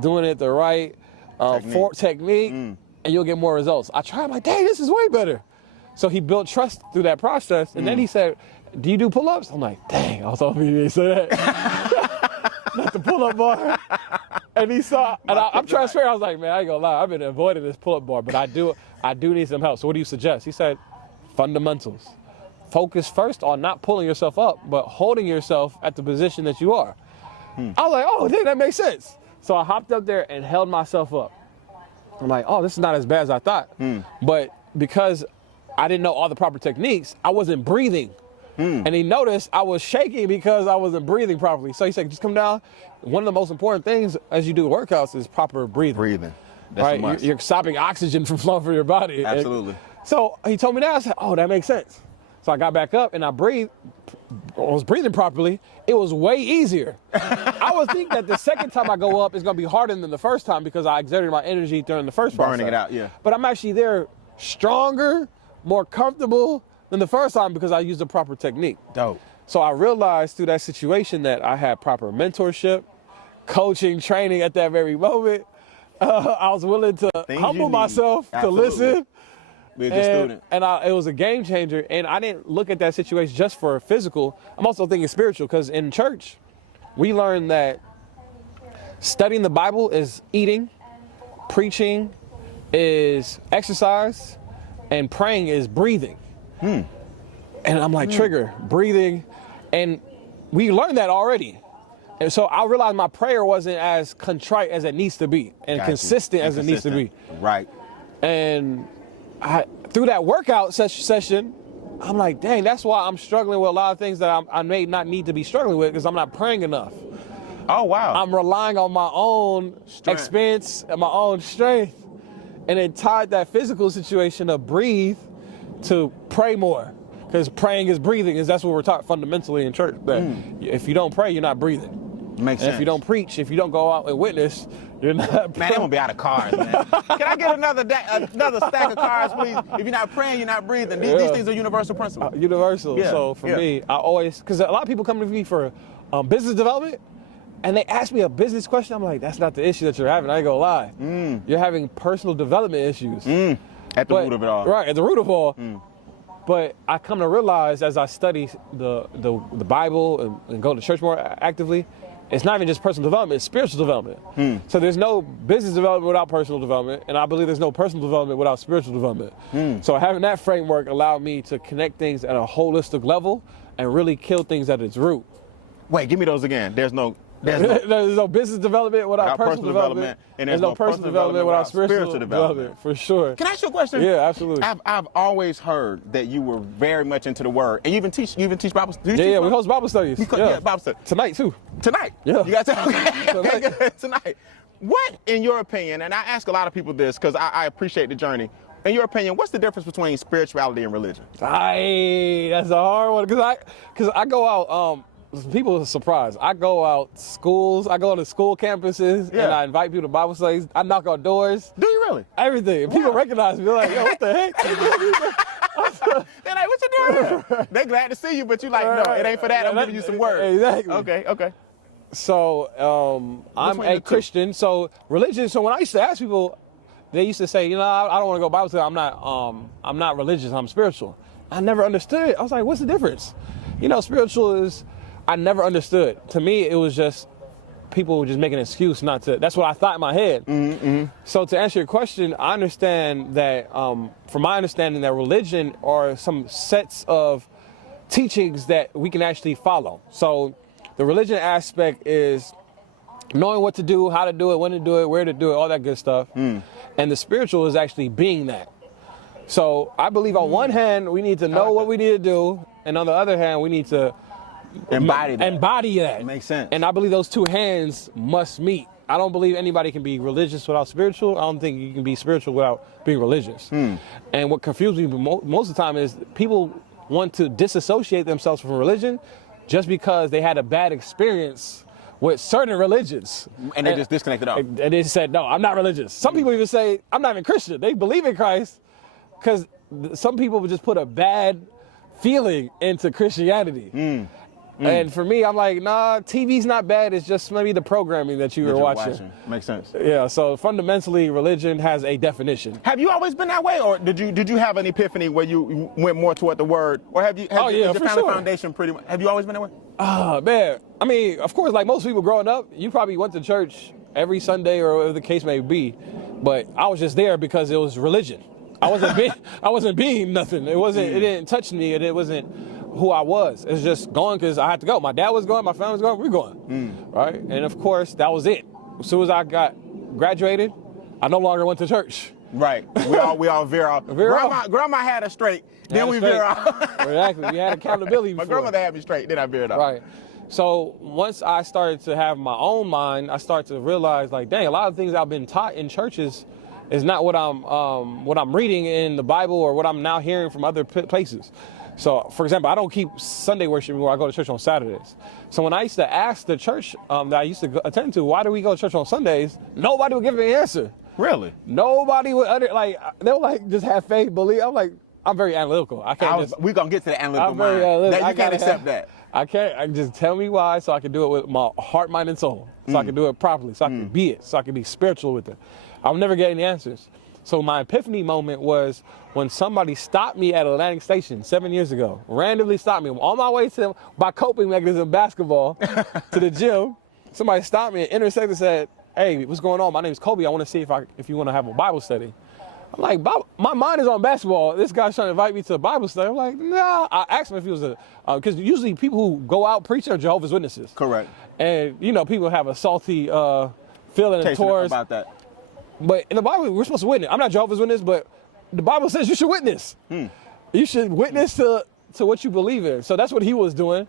doing it the right technique, and you'll get more results. I tried, I'm like, dang, this is way better. So he built trust through that process, and then he said, do you do pull-ups? I'm like, dang, I was hoping he didn't say that. Not the pull-up bar. And he saw, and I'm transparent. I was like, man, I ain't gonna lie, I've been avoiding this pull-up bar, but I do need some help. So what do you suggest? He said, fundamentals. Focus first on not pulling yourself up, but holding yourself at the position that you are. I was like, oh, dang, that makes sense. So I hopped up there and held myself up. I'm like, oh, this is not as bad as I thought. But because I didn't know all the proper techniques, I wasn't breathing. And he noticed I was shaking because I wasn't breathing properly. So he said, just come down. One of the most important things as you do workouts is proper breathing. That's right? a must. You're stopping oxygen from flowing through your body. Absolutely. So he told me that. I said, oh, that makes sense. So I got back up and I was breathing properly. It was way easier. I would think that the second time I go up is going to be harder than the first time because I exerted my energy during the first process. Burning it out, yeah. But I'm actually there stronger, more comfortable than the first time because I used the proper technique. Dope. So I realized through that situation that I had proper mentorship, coaching, training at that very moment. I was willing to humble myself to listen. Be a good student. And it was a game changer. And I didn't look at that situation just for physical. I'm also thinking spiritual because in church, we learned that studying the Bible is eating, preaching is exercise, and praying is breathing. And I'm like, trigger, breathing. And we learned that already. And so I realized my prayer wasn't as contrite as it needs to be and consistent as it needs to be. Right. And through that workout session, I'm like, dang, that's why I'm struggling with a lot of things that I may not need to be struggling with because I'm not praying enough. Oh, wow. I'm relying on my own expense and my own strength. And it tied that physical situation of breathe to pray more. Because praying is breathing, that's what we're taught fundamentally in church. That if you don't pray, you're not breathing. Makes sense. If you don't preach, if you don't go out and witness, you're not praying. Man, they're gonna be out of cars, man. Can I get another stack of cars, please? If you're not praying, you're not breathing. These things are universal principles. Universal. Yeah. So for me, I always, because a lot of people come to me for business development, and they ask me a business question. I'm like, that's not the issue that you're having. I ain't gonna lie. You're having personal development issues. At the root of it all. Right, at the root of all. But I come to realize as I study the Bible and go to church more actively, it's not even just personal development, it's spiritual development. So there's no business development without personal development, and I believe there's no personal development without spiritual development. So having that framework allowed me to connect things at a holistic level and really kill things at its root. Wait, give me those again. There's no business development without personal development, and there's no personal development without spiritual development, for sure. Can I ask you a question? Yeah, absolutely. I've always heard that you were very much into the Word, and you even teach Bible studies. Yeah, we host Bible studies. Yeah, Bible studies tonight too. Tonight. Yeah. You guys okay, good. Tonight. What, in your opinion, and I ask a lot of people this because I appreciate the journey. In your opinion, what's the difference between spirituality and religion? That's a hard one because I go out. people are surprised. I go out schools, I go to school campuses, and I invite people to Bible studies. I knock on doors. Do you really? Everything. And people recognize me. They're like, yo, what the heck? They're like, what you doing here? They glad to see you, but you like, no, it ain't for that. I'm giving you some words. Exactly. Okay. So I'm a Christian. So religion. So when I used to ask people, they used to say, you know, I don't want to go Bible study. I'm not religious. I'm spiritual. I never understood. I was like, what's the difference? You know, spiritual is. I never understood. To me, it was just people were just making an excuse not to. That's what I thought in my head. Mm-hmm. So to answer your question, I understand that, from my understanding, that religion are some sets of teachings that we can actually follow. So the religion aspect is knowing what to do, how to do it, when to do it, where to do it, all that good stuff. And the spiritual is actually being that. So I believe on one hand, we need to know what we need to do. And on the other hand, we need to embody that. Makes sense. And I believe those two hands must meet. I don't believe anybody can be religious without spiritual. I don't think you can be spiritual without being religious. And what confuses me most of the time is people want to disassociate themselves from religion just because they had a bad experience with certain religions. And they just disconnected off. And they said, no, I'm not religious. Some people even say, I'm not even Christian. They believe in Christ because some people would just put a bad feeling into Christianity. And for me, I'm like, nah, TV's not bad. It's just maybe the programming that you're watching. Makes sense. Yeah, so fundamentally, religion has a definition. Have you always been that way, or did you have an epiphany where you went more toward the word, or has your family foundation pretty much? Have you always been that way? Oh man, I mean, of course, like most people growing up, you probably went to church every Sunday or whatever the case may be, but I was just there because it was religion. I wasn't being nothing. It didn't touch me, and it wasn't who I was. It's just going because I had to go. My dad was going, my family was going, we're going, right? And of course, that was it. As soon as I graduated, I no longer went to church. Right. We all veer off. Grandma had us straight. Then we veer off. Exactly. We had accountability. My grandmother had me straight. Then I veered off. Right. So once I started to have my own mind, I started to realize, like, dang, a lot of things I've been taught in churches is not what I'm reading in the Bible or what I'm now hearing from other places. So, for example, I don't keep Sunday worship anymore. I go to church on Saturdays. So when I used to ask the church that I used to attend to, why do we go to church on Sundays? Nobody would give me an answer. Really? Nobody would they would like just have faith, believe. I'm like, I'm very analytical. We're gonna get to the analytical mind. You can't accept that. I can't. I just tell me why, so I can do it with my heart, mind, and soul. So I can do it properly. So I can be it. So I can be spiritual with it. I'll never get any answers. So my epiphany moment was when somebody stopped me at Atlantic Station 7 years ago. Randomly stopped me on my way to my coping mechanism basketball to the gym. Somebody stopped me and intersected and said, "Hey, what's going on? My name is Kobe. I want to see if you want to have a Bible study." I'm like, my mind is on basketball. This guy's trying to invite me to a Bible study. I'm like, nah. I asked him if he was because usually people who go out preaching are Jehovah's Witnesses. Correct. And, you know, people have a salty feeling towards about that. But in the Bible, we're supposed to witness. I'm not Jehovah's Witness, but the Bible says you should witness. You should witness to what you believe in. So that's what he was doing.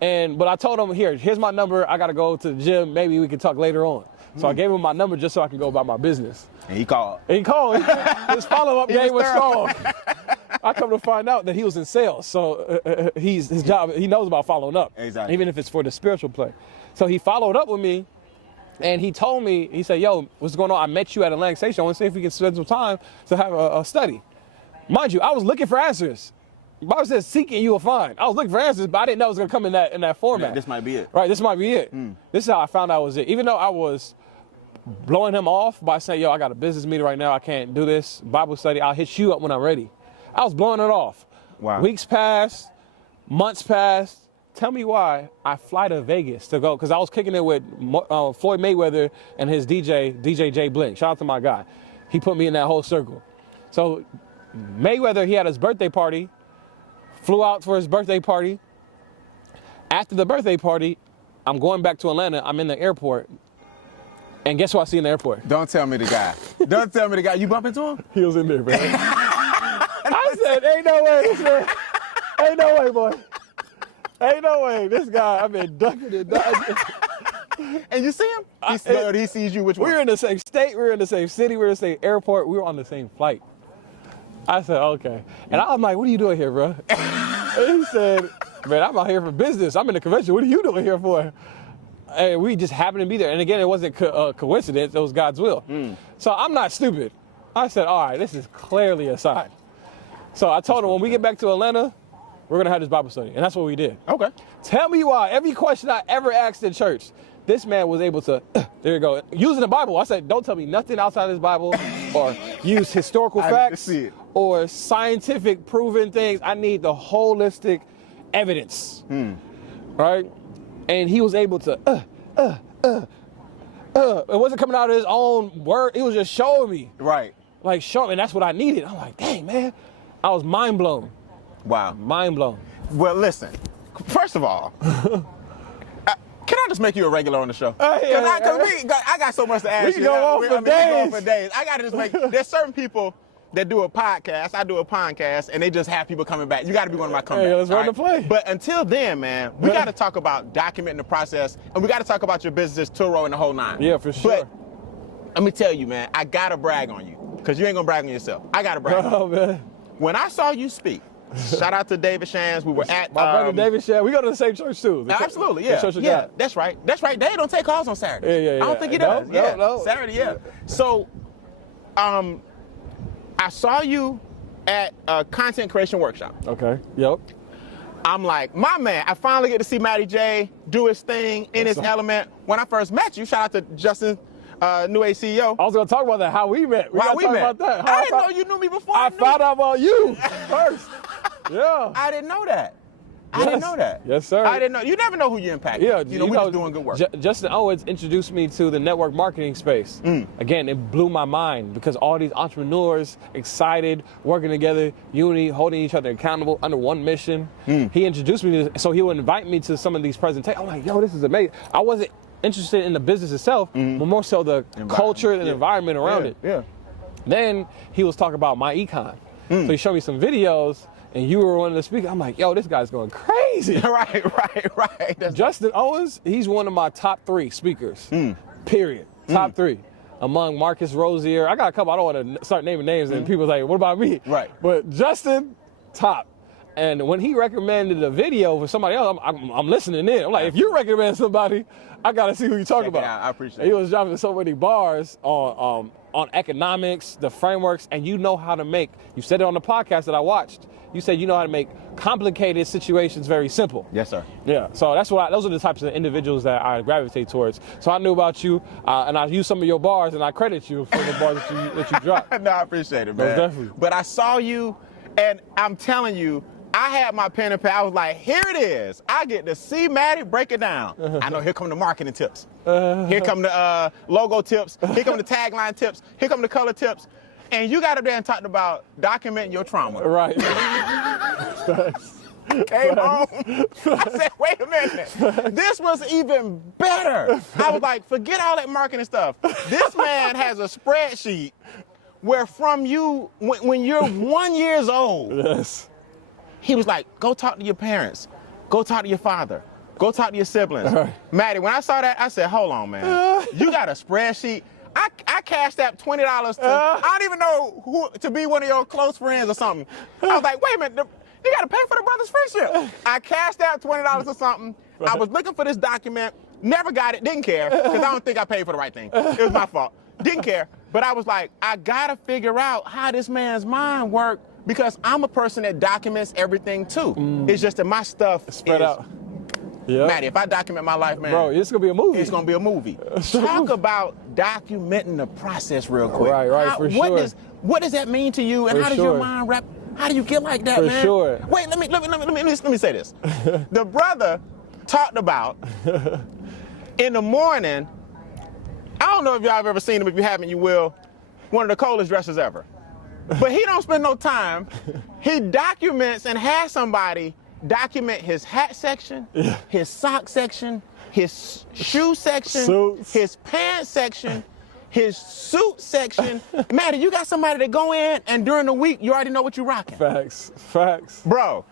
But I told him, here's my number. I got to go to the gym. Maybe we can talk later on. So I gave him my number just so I can go about my business. And he called. His follow-up game was strong. I come to find out that he was in sales. So his job, he knows about following up. Exactly. Even if it's for the spiritual play. So he followed up with me. And he told me, he said, yo, what's going on? I met you at Atlantic Station. I want to see if we can spend some time to have a study. Mind you, I was looking for answers. The Bible says, seeking you will find. I was looking for answers, but I didn't know it was going to come in that format. Yeah, this might be it. Right, this might be it. This is how I found out it was it. Even though I was blowing him off by saying, yo, I got a business meeting right now. I can't do this. Bible study, I'll hit you up when I'm ready. I was blowing it off. Wow. Weeks passed, months passed. Tell me why I fly to Vegas to go, because I was kicking it with Floyd Mayweather and his DJ J Blink. Shout out to my guy. He put me in that whole circle. So Mayweather, he had his birthday party, flew out for his birthday party. After the birthday party, I'm going back to Atlanta. I'm in the airport. And guess who I see in the airport? Don't tell me the guy. Don't tell me the guy. You bump into him? He was in there, man. I said, ain't no way, man. Ain't no way, boy. Ain't no way. This guy, I've been ducking and dodging. And you see him? He sees you. Which one? We were in the same state. We were in the same city. We were in the same airport. We were on the same flight. I said, okay. And I'm like, what are you doing here, bro? And he said, Man, I'm out here for business. I'm in the convention. What are you doing here for? And we just happened to be there. And again, it wasn't coincidence. It was God's will. So I'm not stupid. I said, all right, this is clearly a sign. So I told him, when we get back to Atlanta, we're going to have this Bible study. And that's what we did. Okay. Tell me why. Every question I ever asked in church, this man was able to, there you go, using the Bible. I said, don't tell me nothing outside of this Bible or use historical facts or scientific proven things. I need the holistic evidence. Right? And he was able to, it wasn't coming out of his own word. He was just showing me. Right. Like, show me. And that's what I needed. I'm like, dang, man. I was mind blown. Wow. Mind blown. Well, listen, first of all, can I just make you a regular on the show? Because I got so much to ask you. We can go on for days. We can go on for days. I got to just make, there's certain people that do a podcast, I do a podcast, and they just have people coming back. You got to be one of my comebacks. Hey, let's run the play. But until then, man, we got to talk about documenting the process, and we got to talk about your business, Turo, and the whole nine. Yeah, for sure. But let me tell you, man, I got to brag on you, because you ain't going to brag on yourself. I got to brag on you. Man. When I saw you speak, shout out to David Shans. We were at my brother David Shans. We go to the same church too. Absolutely, yeah. Yeah, that's right. That's right. They don't take calls on Saturdays. Yeah. I don't think he does. No. Saturday, yeah. So, I saw you at a content creation workshop. Okay. Yep. I'm like, my man, I finally get to see Matty J do his thing in his element. When I first met you, shout out to Justin, new CEO. I was going to talk about that, how we met. How we met. About that. I didn't know you knew me before. I found out about you first. Yeah. I didn't know that. I didn't know that. Yes, sir. I didn't know. You never know who you impact. Yeah, we just doing good work. Justin Owens introduced me to the network marketing space. Again, it blew my mind because all these entrepreneurs, excited, working together, unity, holding each other accountable under one mission. He introduced me to, so he would invite me to some of these presentations. I'm like, yo, this is amazing. I wasn't interested in the business itself, but more so the culture and environment around it. Yeah. Then he was talking about my econ. So he showed me some videos. And you were one of the speakers. I'm like, yo, this guy's going crazy. Right. Justin Owens, he's one of my top 3 speakers, period. Top 3. Among Marcus Rosier. I got a couple, I don't want to start naming names, and people like, what about me? Right. But Justin, top. And when he recommended a video for somebody else, I'm listening in. I'm like, if you recommend somebody, I got to see who you're talking about. I appreciate it. He was dropping so many bars on economics, the frameworks, and you know how to make, you said it on the podcast that I watched, you said you know how to make complicated situations very simple. Yes, sir. Yeah, so that's why those are the types of individuals that I gravitate towards. So I knew about you, and I used some of your bars, and I credit you for the bars that you dropped. No, I appreciate it, man. Definitely. But I saw you, and I'm telling you, I had my pen and pad. I was like, here it is. I get to see Matty break it down. I know, here come the marketing tips. Here come the logo tips. Here come the tagline tips. Here come the color tips. And you got up there and talked about documenting your trauma. Right. Came home. I said, wait a minute. This was even better. I was like, forget all that marketing stuff. This man has a spreadsheet where from you, when you're 1 year old, yes. He was like, go talk to your parents. Go talk to your father. Go talk to your siblings. Right. Matty, when I saw that, I said, hold on, man. You got a spreadsheet? I cashed out $20 to, I don't even know who, to be one of your close friends or something. I was like, wait a minute, you got to pay for the brother's friendship. I cashed out $20 or something. Right. I was looking for this document, never got it, didn't care, because I don't think I paid for the right thing. It was my fault. Didn't care. But I was like, I got to figure out how this man's mind worked, because I'm a person that documents everything too. It's just that my stuff spread out. Yeah. Matty, if I document my life, man, bro, it's gonna be a movie. It's gonna be a movie. Talk about documenting the process real quick. Right, for sure. What does that mean to you, and for how does your mind wrap? How do you get like that, for man? Sure. Wait, let me say this. The brother talked about in the morning. I don't know if y'all have ever seen him. If you haven't, you will. One of the coldest dressers ever. But he don't spend no time. He documents and has somebody document his hat section, his sock section, his shoe section, suits, his pants section, his suit section. Matty, you got somebody to go in and during the week you already know what you're rocking. Facts. Bro,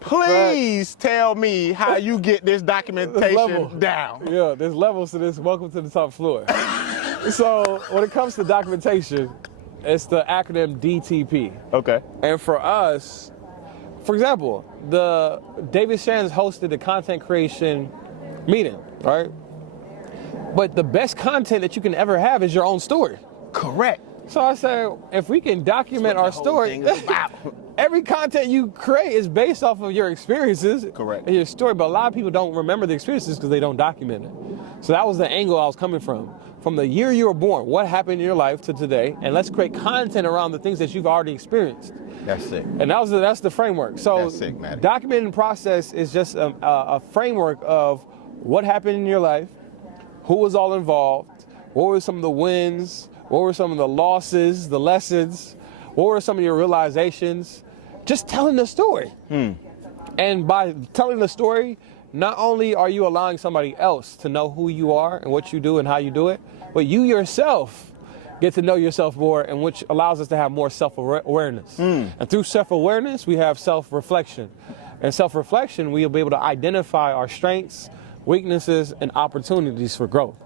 please tell me how you get this documentation down. Yeah, there's levels to this. Welcome to the top floor. So when it comes to documentation, it's the acronym DTP. Okay. And for us, for example, the David Shands hosted the content creation meeting, right? But the best content that you can ever have is your own story. Correct. So I said, if we can document our story, every content you create is based off of your experiences. Correct. And your story, but a lot of people don't remember the experiences because they don't document it. So that was the angle I was coming from. From the year you were born, what happened in your life to today, and let's create content around the things that you've already experienced. That's sick. And that's the framework. So That's sick, Matty. documenting process is just a framework of what happened in your life, who was all involved, what were some of the wins, what were some of the losses, the lessons, what were some of your realizations, just telling the story. And by telling the story, not only are you allowing somebody else to know who you are and what you do and how you do it, but you yourself get to know yourself more, and which allows us to have more self-awareness. And through self-awareness, we have self-reflection. And self-reflection, we'll be able to identify our strengths, weaknesses, and opportunities for growth.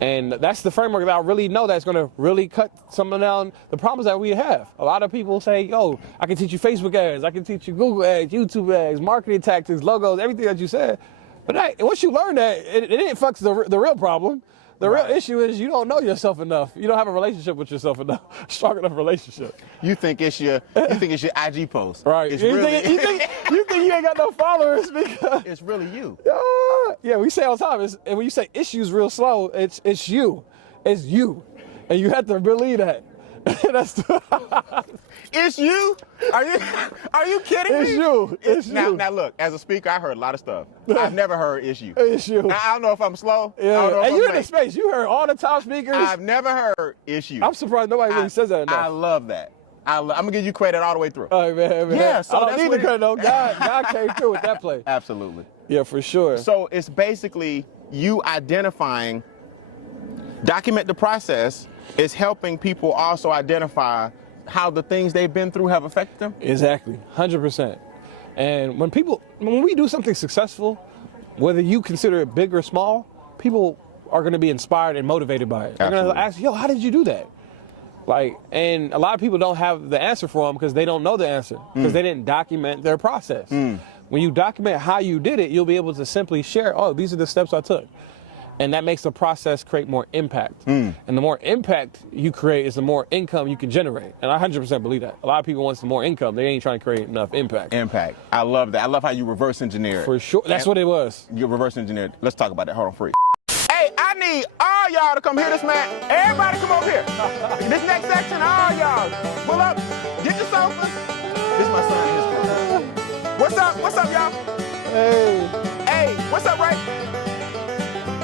And that's the framework that I really know that's going to really cut some of down the problems that we have. A lot of people say, yo, I can teach you Facebook ads, I can teach you Google ads, YouTube ads, marketing tactics, logos, everything that you said. But once you learn that, it didn't fix the real problem. The real issue is you don't know yourself enough. You don't have a relationship with yourself enough, strong enough relationship. You think it's your IG post. Right. It's you really, think you ain't got no followers because it's really you. Yeah, we say all the time, and when you say issues real slow, it's you. It's you. And you have to believe that. It's you? Are you kidding me? It's you. It's you. Now look, as a speaker, I heard a lot of stuff. I've never heard it's you. It's you. Now, I don't know if I'm slow. Yeah. And you're in the space. You heard all the top speakers. I've never heard it's you. I'm surprised nobody really says that enough. I love that. I'm gonna give you credit all the way through. All right, man. Yeah, so I don't that's need what the credit though. God came through with that play. Absolutely. Yeah, for sure. So it's basically you identifying, document the process, is helping people also identify how the things they've been through have affected them. Exactly, 100%. And when we do something successful, whether you consider it big or small, people are going to be inspired and motivated by it. They're going to ask, yo, how did you do that? And a lot of people don't have the answer for them because they don't know the answer, because they didn't document their process. When you document how you did it, you'll be able to simply share, oh, these are the steps I took. And that makes the process create more impact. And the more impact you create is the more income you can generate. And I 100% believe that. A lot of people want some more income. They ain't trying to create enough impact. Impact. I love that. I love how you reverse engineer it. For sure. That's what it was. You reverse engineered. Let's talk about that. Hold on, free. Hey, I need all y'all to come hear this, man. Everybody come over here. This next section, all y'all. Pull up. Get your sofas. This is my son and his son. What's up? What's up, y'all? Hey. Hey, what's up, Ray?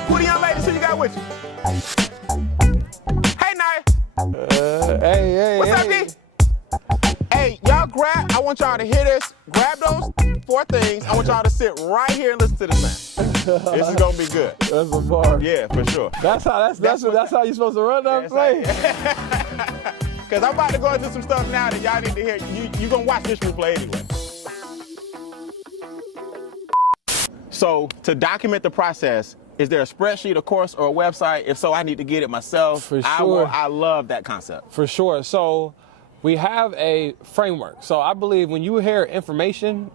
Who the young ladies who you got with you? Hey, Naya. Hey. What's up, D? Hey, y'all grab, I want y'all to hear this. Grab those 4 things. I want y'all to sit right here and listen to this, man. This is gonna be good. That's a bar. Yeah, for sure. That's how you're supposed to run that play. Because I'm about to go into some stuff now that y'all need to hear. You're gonna watch this replay anyway. So to document the process, is there a spreadsheet, a course, or a website? If so, I need to get it myself. For sure. I love that concept. For sure. So we have a framework. So I believe when you hear information,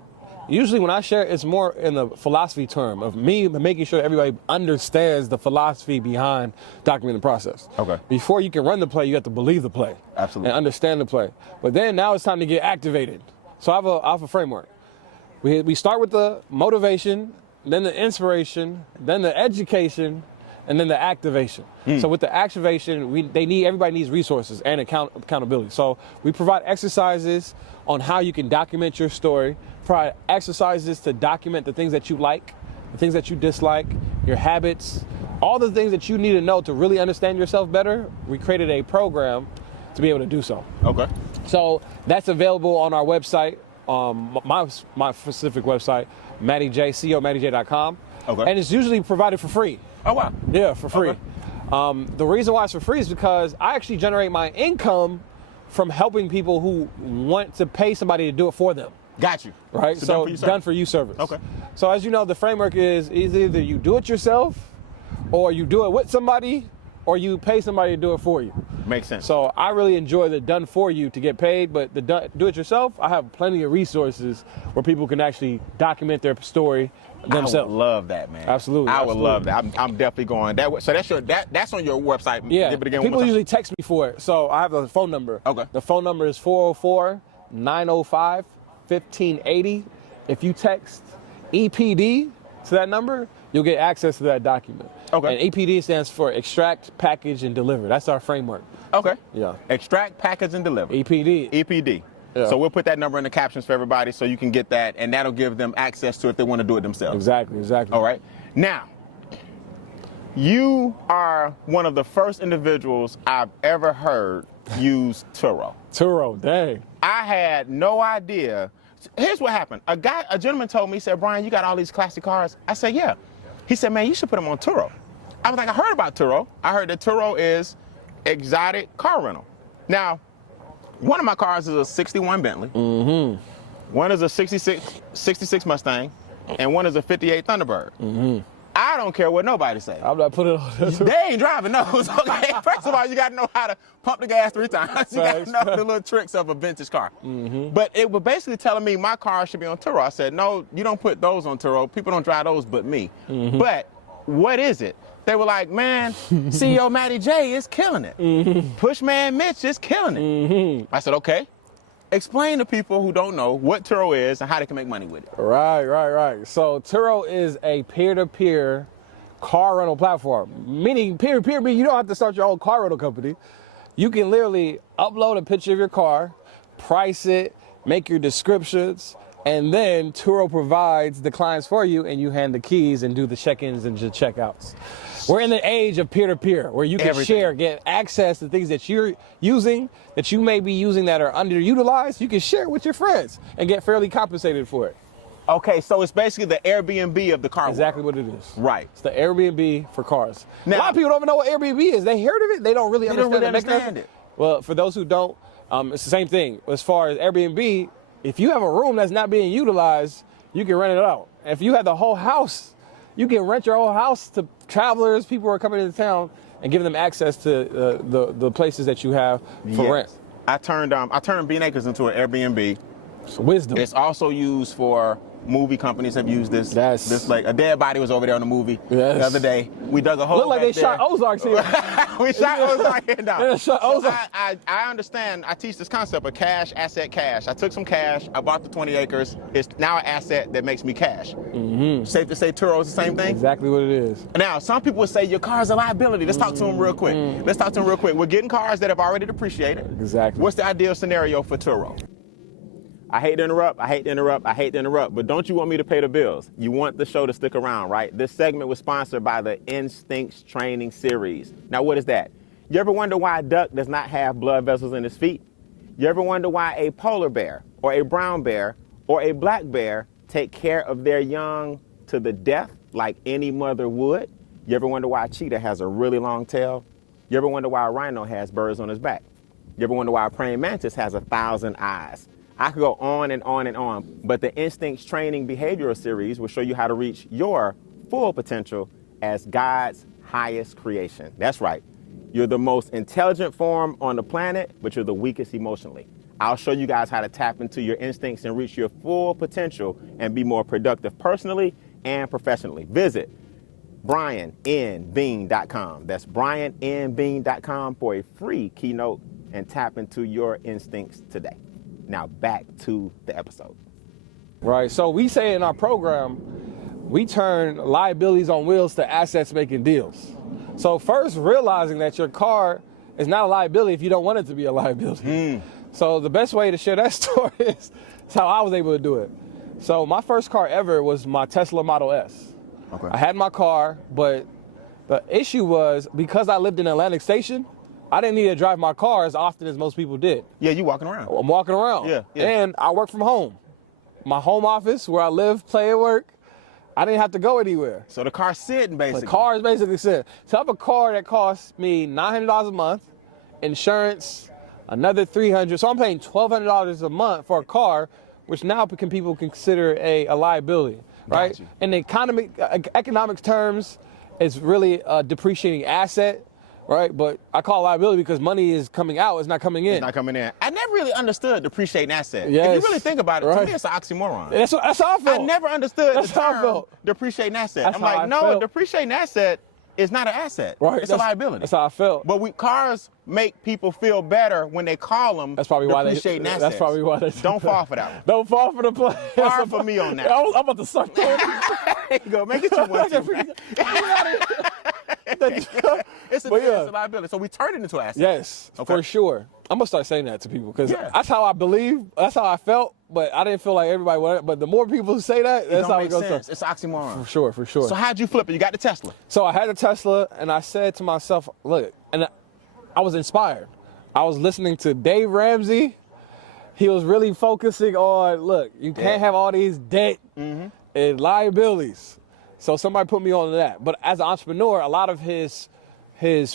usually when I share it, it's more in the philosophy term of me making sure everybody understands the philosophy behind documenting the process. Okay. Before you can run the play, you have to believe the play. Absolutely. And understand the play. But then now it's time to get activated. So I have a framework. We start with the motivation, then the inspiration, then the education, and then the activation. So with the activation, everybody needs resources and accountability. So we provide exercises on how you can document your story, provide exercises to document the things that you like, the things that you dislike, your habits, all the things that you need to know to really understand yourself better. We created a program to be able to do so. Okay. So that's available on our website, my specific website, MattyJ, CEOMattyJ.com. Okay. And it's usually provided for free. Oh, wow. Yeah, for free. Okay. The reason why it's for free is because I actually generate my income from helping people who want to pay somebody to do it for them. Got you. Right? So done for you service. Okay. So as you know, the framework is either you do it yourself, or you do it with somebody, or you pay somebody to do it for you. Makes sense. So I really enjoy the done for you to get paid, but the do it yourself, I have plenty of resources where people can actually document their story themselves. I would love that, man. Absolutely. I would love that. I'm definitely going that way. So that's on your website. Yeah. Give it again People usually text me for it. So I have a phone number. Okay. The phone number is 404-905-1580. If you text EPD to that number, you'll get access to that document. Okay. And EPD stands for extract, package, and deliver. That's our framework. Okay. Yeah. Extract, package, and deliver. EPD. EPD. Yeah. So we'll put that number in the captions for everybody so you can get that, and that'll give them access to it if they want to do it themselves. Exactly. All right. Now, you are one of the first individuals I've ever heard use Turo. Turo, dang. I had no idea. Here's what happened. A gentleman told me, he said, Brian, you got all these classic cars? I said, yeah. He said, man, you should put them on Turo. I was like, I heard about Turo. I heard that Turo is exotic car rental. Now, one of my cars is a 61 Bentley. Mm-hmm. One is a 66 Mustang, and one is a 58 Thunderbird. Mm-hmm. I don't care what nobody say. I'm not putting it on that. They ain't driving those, okay? First of all, you got to know how to pump the gas 3 times. You got to know the little tricks of a vintage car. Mm-hmm. But it was basically telling me my car should be on Turo. I said, no, you don't put those on Turo. People don't drive those but me. Mm-hmm. But what is it? They were like, man, CEO Matty J is killing it. Mm-hmm. Pushman Mitch is killing it. Mm-hmm. I said, okay. Explain to people who don't know what Turo is and how they can make money with it. Right. So Turo is a peer-to-peer car rental platform. Meaning peer-to-peer, meaning you don't have to start your own car rental company. You can literally upload a picture of your car, price it, make your descriptions, and then Turo provides the clients for you, and you hand the keys and do the check-ins and the checkouts. We're in the age of peer-to-peer, where you can share, get access to things that you're using, that you may be using that are underutilized. You can share it with your friends and get fairly compensated for it. Okay, so it's basically the Airbnb of the car Exactly world. what it is. Right. It's the Airbnb for cars. Now, a lot of people don't even know what Airbnb is. They heard of it, they don't really understand it. Well, for those who don't, it's the same thing. As far as Airbnb, if you have a room that's not being utilized, you can rent it out. If you have the whole house, you can rent your whole house to travelers, people who are coming into town, and give them access to the places that you have for rent. I turned Bean Acres into an Airbnb. It's wisdom. It's also used for movie companies have used this. This like a dead body was over there on the movie the other day. We dug a hole. Look like they shot Ozarks here. We shot Ozark here now. Yeah, shot Ozark. I understand. I teach this concept of cash, asset, cash. I took some cash. I bought the 20 acres. It's now an asset that makes me cash. Mm-hmm. Safe to say Turo is the same thing? Exactly what it is. Now, some people would say your car's a liability. Let's talk to them real quick. We're getting cars that have already depreciated. Exactly. What's the ideal scenario for Turo? I hate to interrupt, but don't you want me to pay the bills? You want the show to stick around, right? This segment was sponsored by the Instincts Training Series. Now, what is that? You ever wonder why a duck does not have blood vessels in his feet? You ever wonder why a polar bear or a brown bear or a black bear take care of their young to the death like any mother would? You ever wonder why a cheetah has a really long tail? You ever wonder why a rhino has birds on his back? You ever wonder why a praying mantis has 1,000 eyes? I could go on and on and on, but the Instincts Training Behavioral Series will show you how to reach your full potential as God's highest creation. That's right. You're the most intelligent form on the planet, but you're the weakest emotionally. I'll show you guys how to tap into your instincts and reach your full potential and be more productive personally and professionally. Visit briannbean.com. That's briannbean.com for a free keynote and tap into your instincts today. Now back to the episode. Right, so we say in our program, we turn liabilities on wheels to assets making deals. So first, realizing that your car is not a liability if you don't want it to be a liability. So the best way to share that story is how I was able to do it. So my first car ever was my Tesla Model S. Okay. I had my car, but the issue was because I lived in Atlantic Station, I didn't need to drive my car as often as most people did. Yeah, you walking around. I'm walking around. Yeah. And I work from home. My home office, where I live, play, and work, I didn't have to go anywhere. So the car's sitting, basically. The car is basically sitting. So I have a car that costs me $900 a month, insurance, another $300. So I'm paying $1,200 a month for a car, which now people consider a liability, right? In the economic terms, it's really a depreciating asset. right? But I call it liability because money is coming out, it's not coming in. It's not coming in. I never really understood depreciating asset. Yes. If you really think about it, Right. to me it's an oxymoron. That's how I felt. I never understood That's the how I term felt. depreciating asset. That's I'm how like, I no, felt. a depreciating asset is not an asset. Right. It's a liability. That's how I felt. But cars make people feel better when they call them That's probably why depreciating assets. That's probably why they Don't fall for that one. Don't fall for the play. Far for me on that. I'm about to suck There you go. Make it 2-1-2. It's a liability. So we turn it into an asset. Yes, Okay. for sure. I'm gonna start saying that to people because Yeah. that's how I believe. That's how I felt, but I didn't feel like everybody wanted. But the more people who say that, that's Don't how make it goes. sense. It's oxymoron. For sure, for sure. So how'd you flip it? You got the Tesla. So I had a Tesla, and I said to myself, look, and I was inspired. I was listening to Dave Ramsey. He was really focusing on, look, you can't have all these debt and liabilities. So somebody put me on that. But as an entrepreneur, a lot of his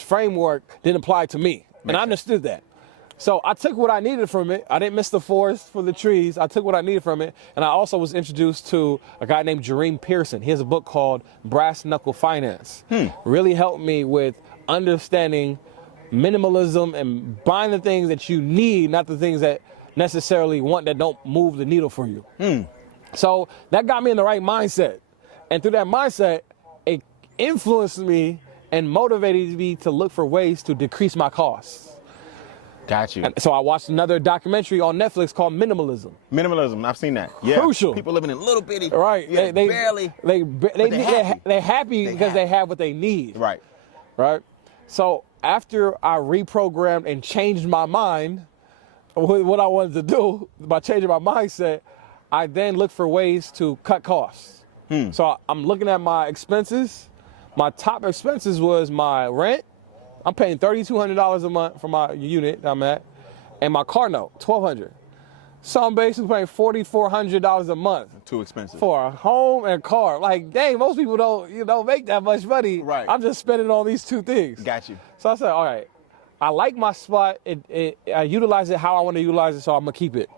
framework didn't apply to me, and I understood that. So I took what I needed from it. I didn't miss the forest for the trees. I took what I needed from it. And I also was introduced to a guy named Jereme Pearson. He has a book called Brass Knuckle Finance. Really helped me with understanding minimalism and buying the things that you need, not the things that necessarily that don't move the needle for you. So that got me in the right mindset. And through that mindset, it influenced me and motivated me to look for ways to decrease my costs. Got you. And so I watched another documentary on Netflix called Minimalism. Minimalism. I've seen that. Yeah. Crucial. People living in little bitty. Right. Yeah, They barely. they're happy because they have what they need. Right. Right. So after I reprogrammed and changed my mind with what I wanted to do by changing my mindset, I then looked for ways to cut costs. So I'm looking at my expenses. My top expenses was my rent. I'm paying $3,200 a month for my unit that I'm at, and my car note, $1,200. So I'm basically paying $4,400 a month. Too expensive. For a home and car. Like, dang, most people don't make that much money. Right. I'm just spending on these two things. Got you. So I said, all right, I like my spot. I utilize it how I want to utilize it, so I'm gonna keep it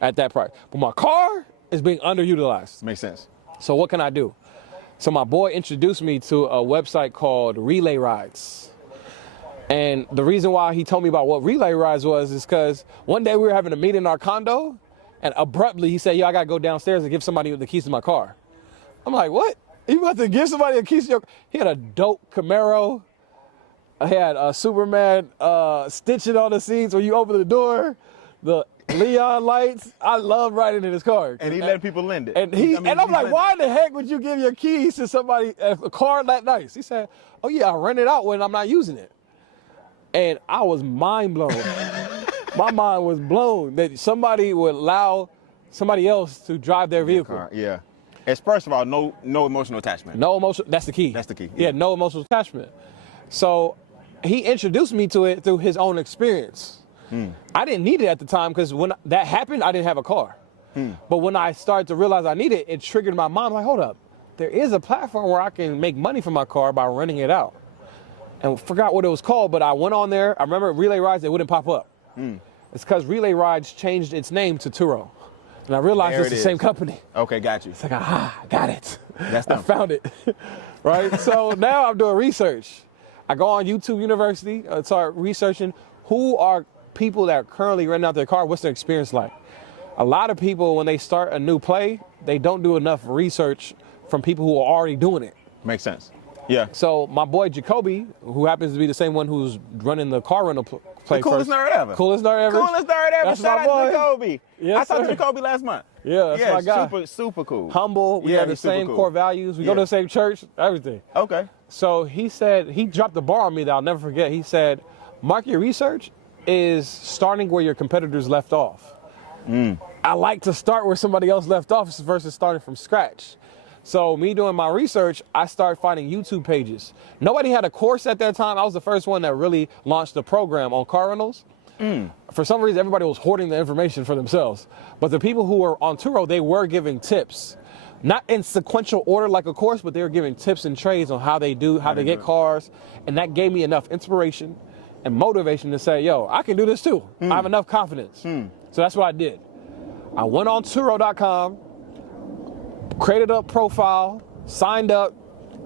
at that price. But my car is being underutilized. Makes sense. So what can I do? So my boy introduced me to a website called Relay Rides. And the reason why he told me about what Relay Rides was is because one day we were having a meeting in our condo, and abruptly he said, yo, I gotta go downstairs and give somebody the keys to my car. I'm like, what? You about to give somebody the keys to your car? He had a dope Camaro. I had a Superman stitching on the seats when you open the door, the Leon lights. I love riding in his car. And he let people lend it. And I'm like, why in the heck would you give your keys to somebody, a car that nice? He said, oh yeah, I rent it out when I'm not using it. And I was mind blown. My mind was blown that somebody would allow somebody else to drive their vehicle. Yeah. It's first of all, no emotional attachment. No emotional, that's the key. That's the key. Yeah, no emotional attachment. So he introduced me to it through his own experience. I didn't need it at the time because when that happened, I didn't have a car. But when I started to realize I needed it, it triggered my mind. Like, hold up, there is a platform where I can make money from my car by renting it out. And forgot what it was called, but I went on there. I remember Relay Rides, it wouldn't pop up. It's because Relay Rides changed its name to Turo. And I realized it's the same company. Okay, got you. It's like, I got it. That's I found it. Right? So now I'm doing research. I go on YouTube University, start researching who are people that are currently renting out their car, what's their experience like. A lot of people, when they start a new play, they don't do enough research from people who are already doing it. Makes sense. Yeah. So my boy Jacoby, who happens to be the same one who's running the car rental play The coolest nerd ever. Coolest nerd ever. Coolest nerd ever. That's Shout my out boy. to Jacoby. Yes, I talked to sir. Jacoby last month. Yeah, that's my guy. Super cool. Humble. We have the he's super same cool. core values. We go to the same church, everything. Okay. So he said, he dropped the bar on me that I'll never forget. He said, market research is starting where your competitors left off. I like to start where somebody else left off versus starting from scratch. So me doing my research, I started finding YouTube pages. Nobody had a course at that time. I was the first one that really launched a program on car rentals. For some reason, everybody was hoarding the information for themselves. But the people who were on Turo, they were giving tips. Not in sequential order like a course, but they were giving tips and trades on how they get cars. And that gave me enough inspiration and motivation to say, yo, I can do this too. I have enough confidence. So that's what I did. I went on Turo.com, created a profile, signed up,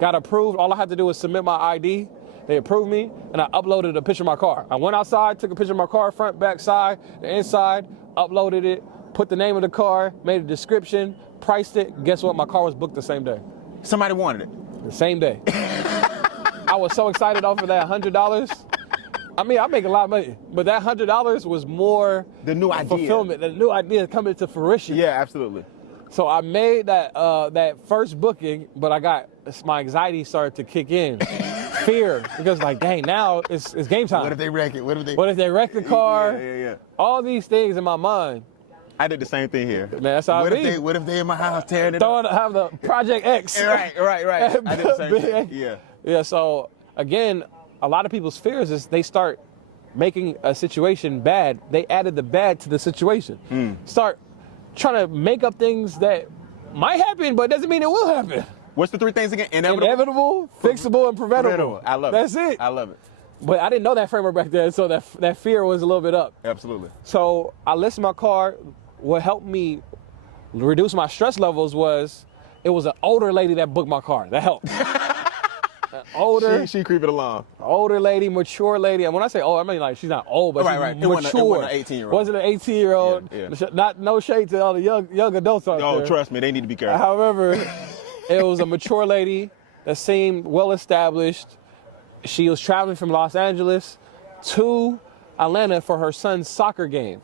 got approved. All I had to do was submit my ID, They approved me, and I uploaded a picture of my car. I went outside, took a picture of my car, front, back, side, the inside, uploaded it, put the name of the car, made a description, priced it. Guess what? My car was booked the same day. Somebody wanted it. The same day. I was so excited off of that $100. I mean, I make a lot of money, but that $100 was more The new idea. fulfillment, the new idea coming to fruition. Yeah, absolutely. So I made that first booking, but my anxiety started to kick in. Fear, because like, dang, now it's game time. What if they wreck it? What if they wreck the car? Yeah. All these things in my mind. I did the same thing here. Man, that's how what it be. What if they in my house tearing it up? Have the Project X. Right. I did the same thing. Yeah. Yeah, so again, a lot of people's fears is they start making a situation bad. They added the bad to the situation. Start trying to make up things that might happen, but doesn't mean it will happen. What's the three things again? Inevitable, fixable, and preventable. I love it. That's it. I love it. But I didn't know that framework back then, so that fear was a little bit up. Absolutely. So I listed my car. What helped me reduce my stress levels was it was an older lady that booked my car. That helped. Older. She creeping along. Older lady, mature lady. And when I say old, I mean like she's not old, but she's mature. It wasn't an 18-year-old. Wasn't an 18-year-old. Yeah. No shade to all the young adults out there. Oh, trust me, they need to be careful. However, it was a mature lady that seemed well established. She was traveling from Los Angeles to Atlanta for her son's soccer game.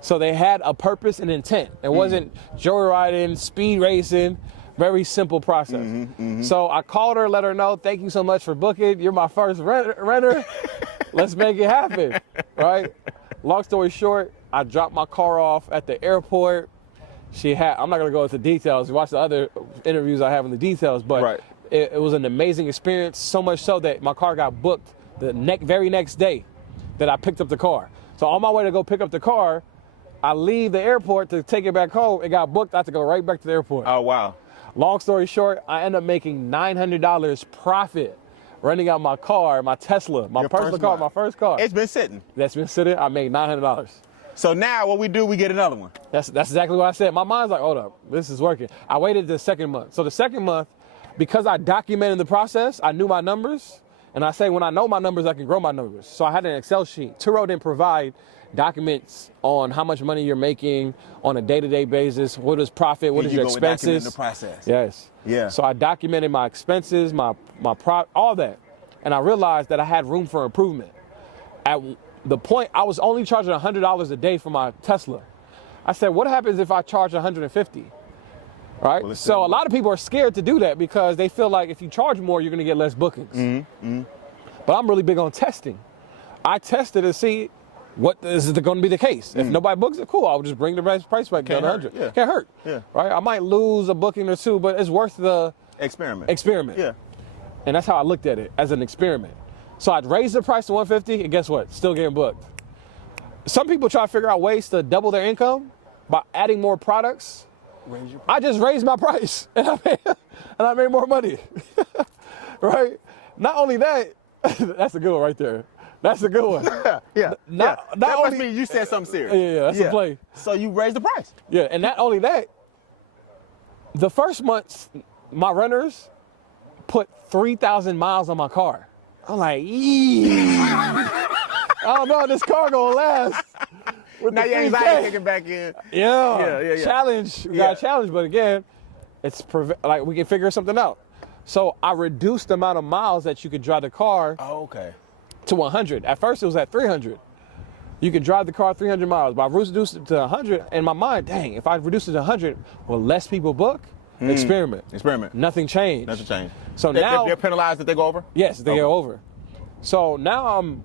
So they had a purpose and intent. It wasn't joyriding, speed racing. Very simple process. So I called her, let her know, thank you so much for booking. You're my first renter. Let's make it happen, right? Long story short, I dropped my car off at the airport. I'm not gonna go into details. Watch the other interviews I have in the details, but it was an amazing experience, so much so that my car got booked the very next day that I picked up the car. So on my way to go pick up the car, I leave the airport to take it back home. It got booked. I had to go right back to the airport. Oh, wow. Long story short, I end up making $900 profit running out my car, my Tesla, my personal car, my first car. It's been sitting. That's been sitting. I made $900. So now what we do, we get another one. That's exactly what I said. My mind's like, hold up, this is working. I waited the second month. So the second month, because I documented the process, I knew my numbers. And I say, when I know my numbers, I can grow my numbers. So I had an Excel sheet. Turo didn't provide documents on how much money you're making on a day-to-day basis. What is profit? What is your expenses? The process. Yes. Yeah. So I documented my expenses, all that. And I realized that I had room for improvement. At the point, I was only charging $100 a day for my Tesla. I said, what happens if I charge $150? Right? Well, so a lot of people are scared to do that because they feel like if you charge more, you're going to get less bookings. But I'm really big on testing. I tested to see what is going to be the case. If nobody books it, cool. I'll just bring the price back down to 100. Yeah. Can't hurt. Yeah. Right? I might lose a booking or two, but it's worth the experiment. Yeah. And that's how I looked at it, as an experiment. So I'd raise the price to $150, and guess what? Still getting booked. Some people try to figure out ways to double their income by adding more products. I just raised my price, and I made more money. Right? Not only that, that's a good one right there. That's a good one. That must mean you said something serious. Yeah, that's a play. So you raised the price. Yeah, and not only that, the first months, my renters put 3,000 miles on my car. I'm like, I don't know if this car gonna last. Now your anxiety kicking back in. Yeah. Challenge. We got a challenge, but again, it's like we can figure something out. So I reduced the amount of miles that you could drive the car to 100. At first it was at 300. You could drive the car 300 miles, but I reduced it to 100. In my mind, dang, if I reduce it to 100, will less people book? Experiment. Nothing changed. So now they're penalized if they go over? Yes, they go over. So now I'm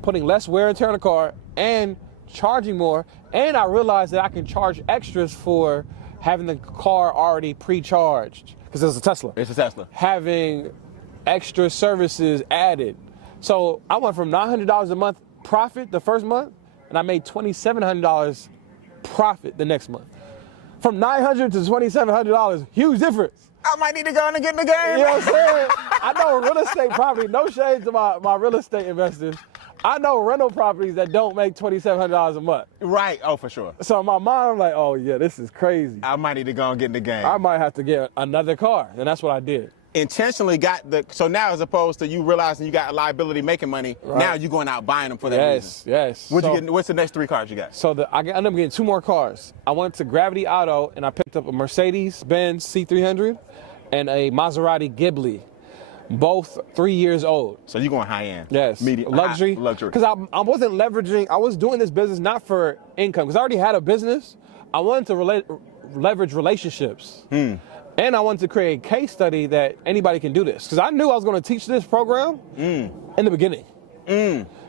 putting less wear and tear on the car and charging more, and I realized that I can charge extras for having the car already pre-charged because it's a Tesla. It's a Tesla. Having extra services added. So I went from $900 a month profit the first month, and I made $2,700 profit the next month. From $900 to $2,700, huge difference. I might need to go in and get in the game. You know what I'm saying? I know real estate property, no shade to my real estate investors. I know rental properties that don't make $2,700 a month. Right, oh, for sure. So in my mind, I'm like, oh yeah, this is crazy. I might need to go and get in the game. I might have to get another car, and that's what I did. intentionally got so now as opposed to you realizing you got a liability making money, now you're going out buying them for that reason. Yes. What's the next 3 cars you got? So I ended up getting 2 more cars. I went to Gravity Auto and I picked up a Mercedes-Benz C300 and a Maserati Ghibli, both 3 years old. So you're going high end. Yes. Medium. Luxury. Luxury. Because I wasn't leveraging, I was doing this business not for income, because I already had a business. I wanted to leverage relationships. And I wanted to create a case study that anybody can do this. Because I knew I was going to teach this program in the beginning.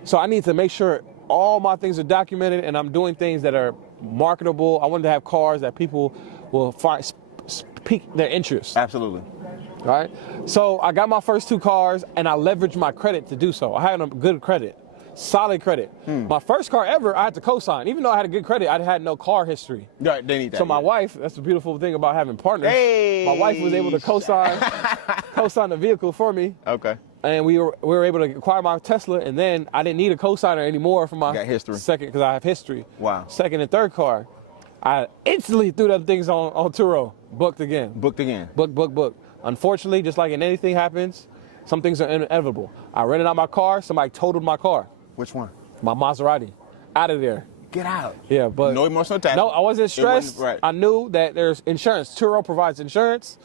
So I need to make sure all my things are documented and I'm doing things that are marketable. I wanted to have cars that people will pique their interest. Absolutely. Right? So I got my first 2 cars and I leveraged my credit to do so. I had a good credit, solid credit. My first car ever, I had to co-sign. Even though I had a good credit, I had no car history. Right, they need that. So my wife, that's the beautiful thing about having partners. Hey. My wife was able to co-sign the vehicle for me. Okay. And we were able to acquire my Tesla, and then I didn't need a co-signer anymore for my second, because I have history. Wow. Second and third car. I instantly threw them things on Turo. Booked again. Book. Unfortunately, just like in anything happens, some things are inevitable. I rented out my car, somebody totaled my car. Which one? My Maserati. Out of there. Get out. Yeah, but no emotional attachment. No, I wasn't stressed. Right. I knew that there's insurance. Turo provides insurance.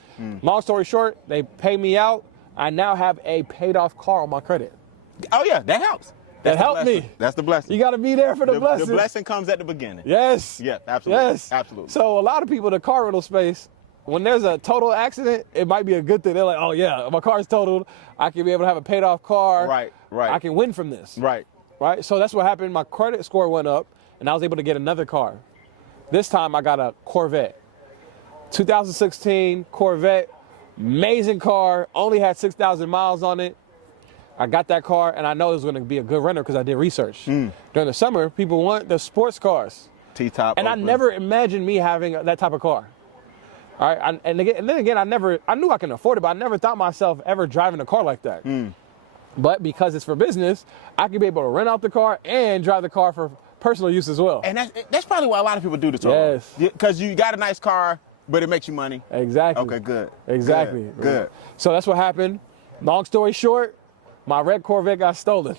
Long story short, they pay me out. I now have a paid off car on my credit. Oh yeah, that helps. That helped me. That's the blessing. You got to be there for the blessing. The blessing comes at the beginning. Yes. Yeah, absolutely. Yes. Absolutely. So a lot of people in the car rental space, when there's a total accident, it might be a good thing. They're like, oh yeah, my car's totaled. I can be able to have a paid off car. Right. I can win from this. Right. So that's what happened. My credit score went up and I was able to get another car. This time I got a Corvette. 2016 Corvette, amazing car, only had 6,000 miles on it. I got that car and I know it was going to be a good renter because I did research. During the summer, people want the sports cars. T-top. And Oakland. I never imagined me having that type of car. All right, and then again, I knew I can afford it, but I never thought myself ever driving a car like that. But because it's for business, I can be able to rent out the car and drive the car for personal use as well. And that's probably why a lot of people do the Turo. Yes. Because you got a nice car, but it makes you money. Exactly. Okay, good. Exactly. Good. So that's what happened. Long story short, my red Corvette got stolen.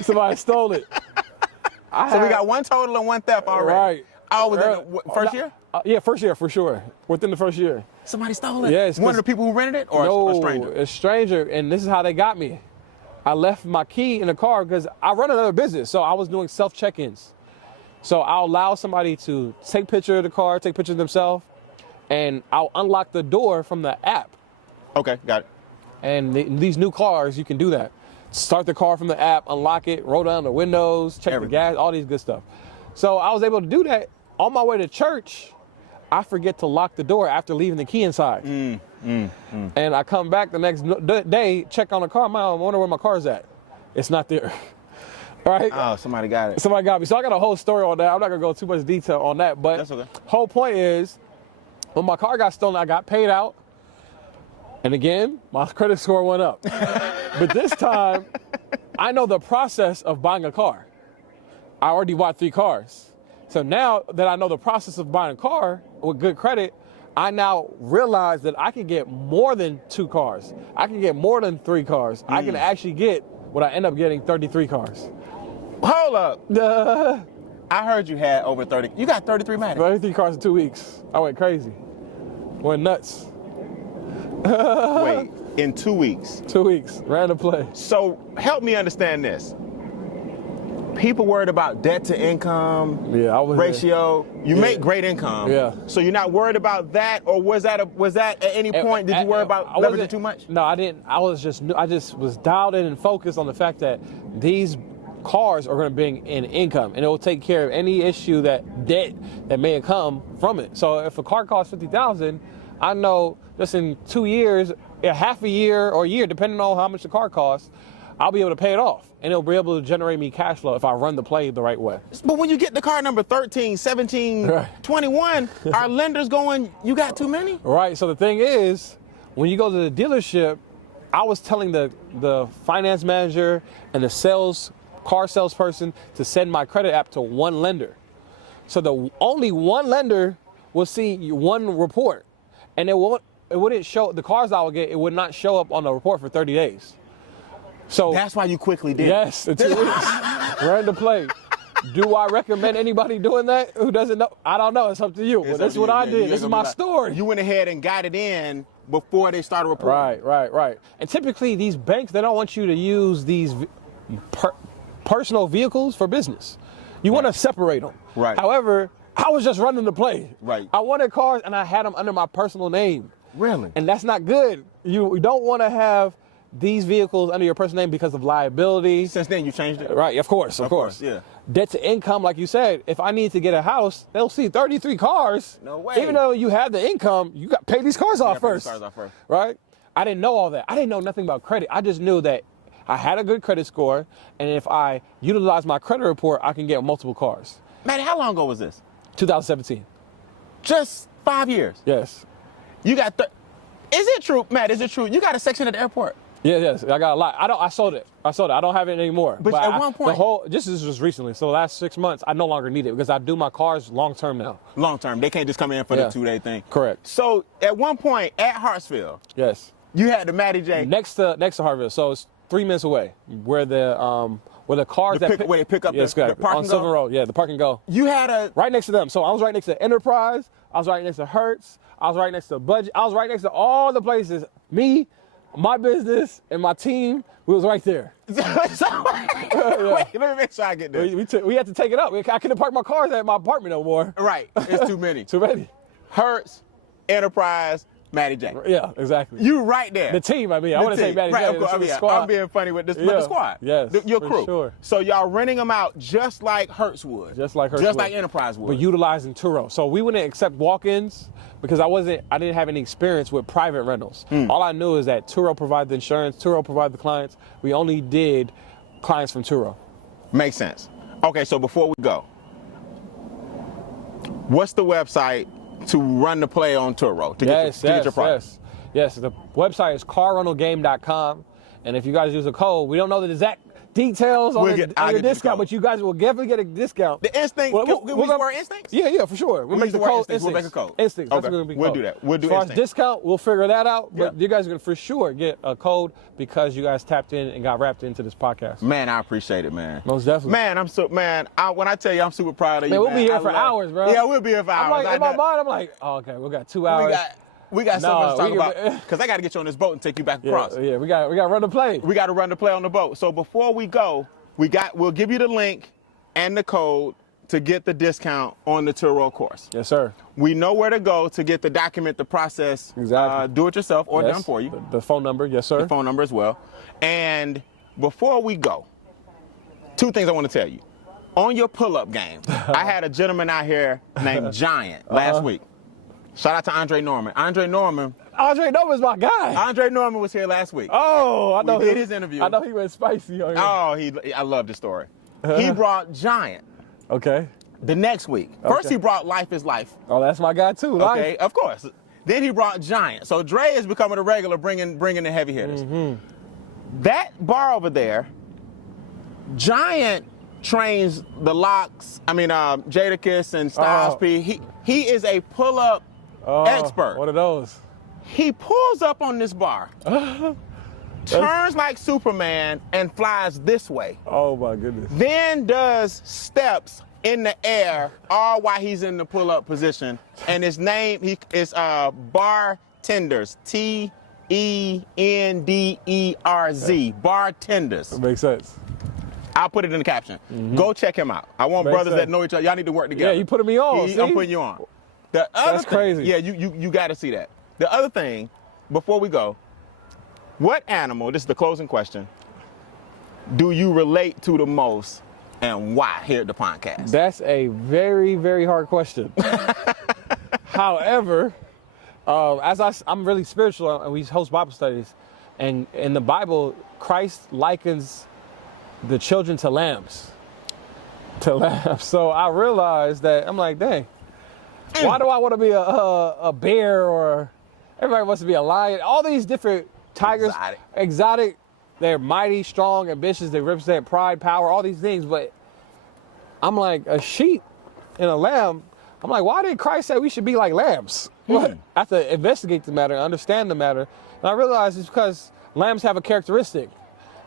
Somebody stole it. So we got one total and one theft already. Right. Oh, was that first year? Yeah, first year for sure. Within the first year. Somebody stole it? Yes. One of the people who rented it or a stranger? No, a stranger. And this is how they got me. I left my key in the car because I run another business. So I was doing self check-ins. So I'll allow somebody to take a picture of the car, take pictures of themselves, and I'll unlock the door from the app. Okay, got it. And these new cars, you can do that. Start the car from the app, unlock it, roll down the windows, check the gas, all these good stuff. So I was able to do that. On my way to church, I forget to lock the door after leaving the key inside. And I come back the next day, check on the car. I wonder where my car's at. It's not there. Right? Oh, somebody got it. Somebody got me. So I got a whole story on that. I'm not going to go too much detail on that. But that's okay. Whole point is, when my car got stolen, I got paid out. And again, my credit score went up. But this time, I know the process of buying a car. I already bought 3 cars. So now that I know the process of buying a car with good credit, I now realize that I can get more than 2 cars. I can get more than 3 cars. I can actually get what I end up getting, 33 cars. Hold up. I heard you had over 30. You got 33 Matty. 33 cars in 2 weeks. I went crazy. Went nuts. Wait, in 2 weeks? 2 weeks, ran the play. So help me understand this. People worried about debt to income ratio. You make great income. Yeah. So you're not worried about that, or was that at any point did you worry about leveraging too much? No, I didn't. I just was dialed in and focused on the fact that these cars are going to bring in income, and it will take care of any issue debt that may come from it. So if a car costs $50,000, I know just in 2 years, half a year or a year, depending on how much the car costs, I'll be able to pay it off, and it'll be able to generate me cash flow if I run the play the right way. But when you get the car number 13, 17, 21, our lender's going, you got too many? Right, so the thing is, when you go to the dealership, I was telling the finance manager and the car salesperson to send my credit app to one lender. So only one lender will see one report, and it won't show, the cars I would get, it would not show up on the report for 30 days. So that's why you quickly did. Yes, in 2 weeks. Ran the play. Do I recommend anybody doing that who doesn't know? I don't know. It's up to you. But that's what I did. This is my story. You went ahead and got it in before they started reporting. Right. And typically these banks, they don't want you to use these personal vehicles for business. You want to separate them. Right. However, I was just running the play. Right. I wanted cars and I had them under my personal name. Really? And that's not good. You don't want to have these vehicles under your personal name because of liability. Since then, you changed it? Right, of course. Yeah. Debt to income, like you said, if I need to get a house, they'll see 33 cars. No way. Even though you have the income, you got to pay these cars off first. Right? I didn't know all that. I didn't know nothing about credit. I just knew that I had a good credit score, and if I utilize my credit report, I can get multiple cars. Matty, how long ago was this? 2017. Just 5 years? Yes. You got, is it true, Matt, is it true? You got a section at the airport? Yes, I got a lot. I sold it. I don't have it anymore. But at one point, this was recently. So the last 6 months, I no longer need it because I do my cars long term now. Long term. They can't just come in for the 2-day thing. Correct. So at one point at Hartsfield, yes, you had the Matty J next to Hartsfield. So it's 3 minutes away where the cars where they pick up the park on Silver Road. Yeah, the park and go. You had a right next to them. So I was right next to Enterprise. I was right next to Hertz. I was right next to Budget. I was right next to all the places. Me, my business, and my team, we was right there. Wait, let me make sure I get this. We had to take it up. I couldn't park my cars at my apartment no more. Right, it's too many. Too many. Hertz, Enterprise, Matty J. Yeah, exactly. You right there. The team, I want to say Matty J. Of course, squad. I'm being funny with this, but the squad. Yes, your crew. Sure. So y'all renting them out just like Hertz would. Just like Enterprise would. But utilizing Turo. So we wouldn't accept walk-ins because I didn't have any experience with private rentals. All I knew is that Turo provided the insurance, Turo provided the clients. We only did clients from Turo. Makes sense. Okay, so before we go, what's the website to run the play on Turo to get your product? Yes, the website is carrentalgame.com, and if you guys use a code, we don't know the exact details on your discount, but you guys will definitely get a discount. The Instincts, can we use the word Instincts? Yeah, for sure. We'll make the code Instincts. We'll make a code. Instincts, okay. That's going to be We'll do that. We'll do As far as discount, we'll figure that out, but you guys are going to for sure get a code because you guys tapped in and got wrapped into this podcast. Man, I appreciate it, man. Most definitely. Man, when I tell you I'm super proud of you, we'll be here for hours, bro. Yeah, we'll be here for hours. In my mind, I'm like, oh, okay, we got 2 hours. We got so much to talk about because I got to get you on this boat and take you back across. Yeah, we got to run the play. We got to run the play on the boat. So before we go, we'll give you the link and the code to get the discount on the Turo course. Yes, sir. We know where to go to get the document, the process, do it yourself or done for you. The phone number, yes, sir. The phone number as well. And before we go, 2 things I want to tell you. On your pull-up game, I had a gentleman out here named Giant last week. Shout out to Andre Norman. Andre Norman's my guy. Andre Norman was here last week. Oh, I know. We did his interview. I know he went spicy on here. I love the story. He brought Giant. Okay. The next week. First he brought Life is Life. Oh, that's my guy too. Okay, of course. Then he brought Giant. So Dre is becoming a regular, bringing the heavy hitters. That bar over there, Giant trains the locks. Jadakiss and Styles P. He is a pull-up expert. What are those? He pulls up on this bar, turns like Superman, and flies this way. Oh my goodness. Then does steps in the air, all while he's in the pull-up position. And his name is Bartenders. T-E-N-D-E-R-Z. Bartenders. That makes sense. I'll put it in the caption. Go check him out. I want brothers that know each other. Y'all need to work together. Yeah, you putting me on. I'm putting you on. That's crazy. Yeah, you got to see that. The other thing, before we go, what animal, this is the closing question, do you relate to the most and why here at the podcast? That's a very, very hard question. However, I'm really spiritual and we host Bible studies. And in the Bible, Christ likens the children to lambs. So I realized that, I'm like, dang, why do I want to be a bear or everybody wants to be a lion? All these different tigers, exotic, they're mighty, strong, ambitious, they represent pride, power, all these things. But I'm like, a sheep and a lamb I'm like, why did Christ say we should be like lambs? What? I have to investigate the matter, understand the matter. And I realized it's because lambs have a characteristic.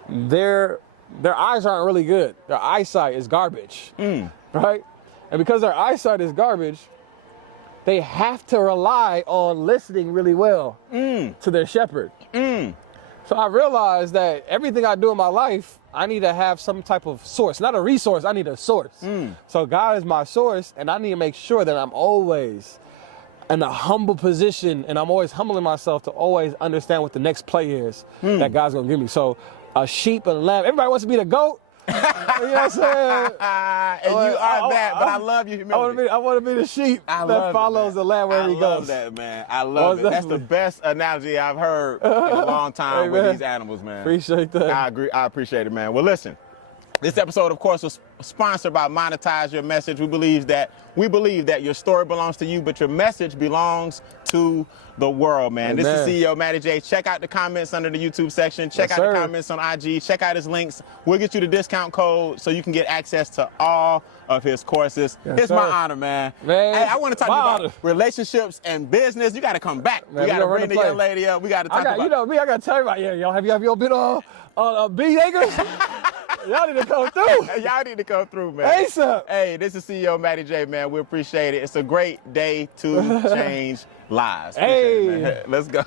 Their eyes aren't really good. Their eyesight is garbage, right? And because their eyesight is garbage, they have to rely on listening really well to their shepherd. So I realized that everything I do in my life, I need to have some type of source. Not a resource, I need a source. So God is my source, and I need to make sure that I'm always in a humble position, and I'm always humbling myself to always understand what the next play is that God's gonna give me. So a sheep and a lamb, everybody wants to be the goat. You know what I'm saying? And you are that, but I love your humility. I want to be the sheep that follows the lamb wherever he goes. I love that, man. I love it. That's the best analogy I've heard in a long time with these animals, man. Appreciate that. I agree. I appreciate it, man. Well, listen. This episode, of course, was sponsored by Monetize Your Message. We believe that your story belongs to you, but your message belongs to the world, man. Amen. This is CEO Matty J. Check out the comments under the YouTube section. Check out the comments on IG. Check out his links. We'll get you the discount code so you can get access to all of his courses. It's my honor, man. Hey, I want to talk to you about relationships and business. You got to come back. Man, we got to bring the young lady up. We got to talk about. You know me, I got to tell you about, y'all. Have you been on B Acres? Y'all need to come through. Y'all need to come through, man. Hey, sir. Hey, this is CEO Matty J, man. We appreciate it. It's a great day to change lives. Hey. It, man. Let's go.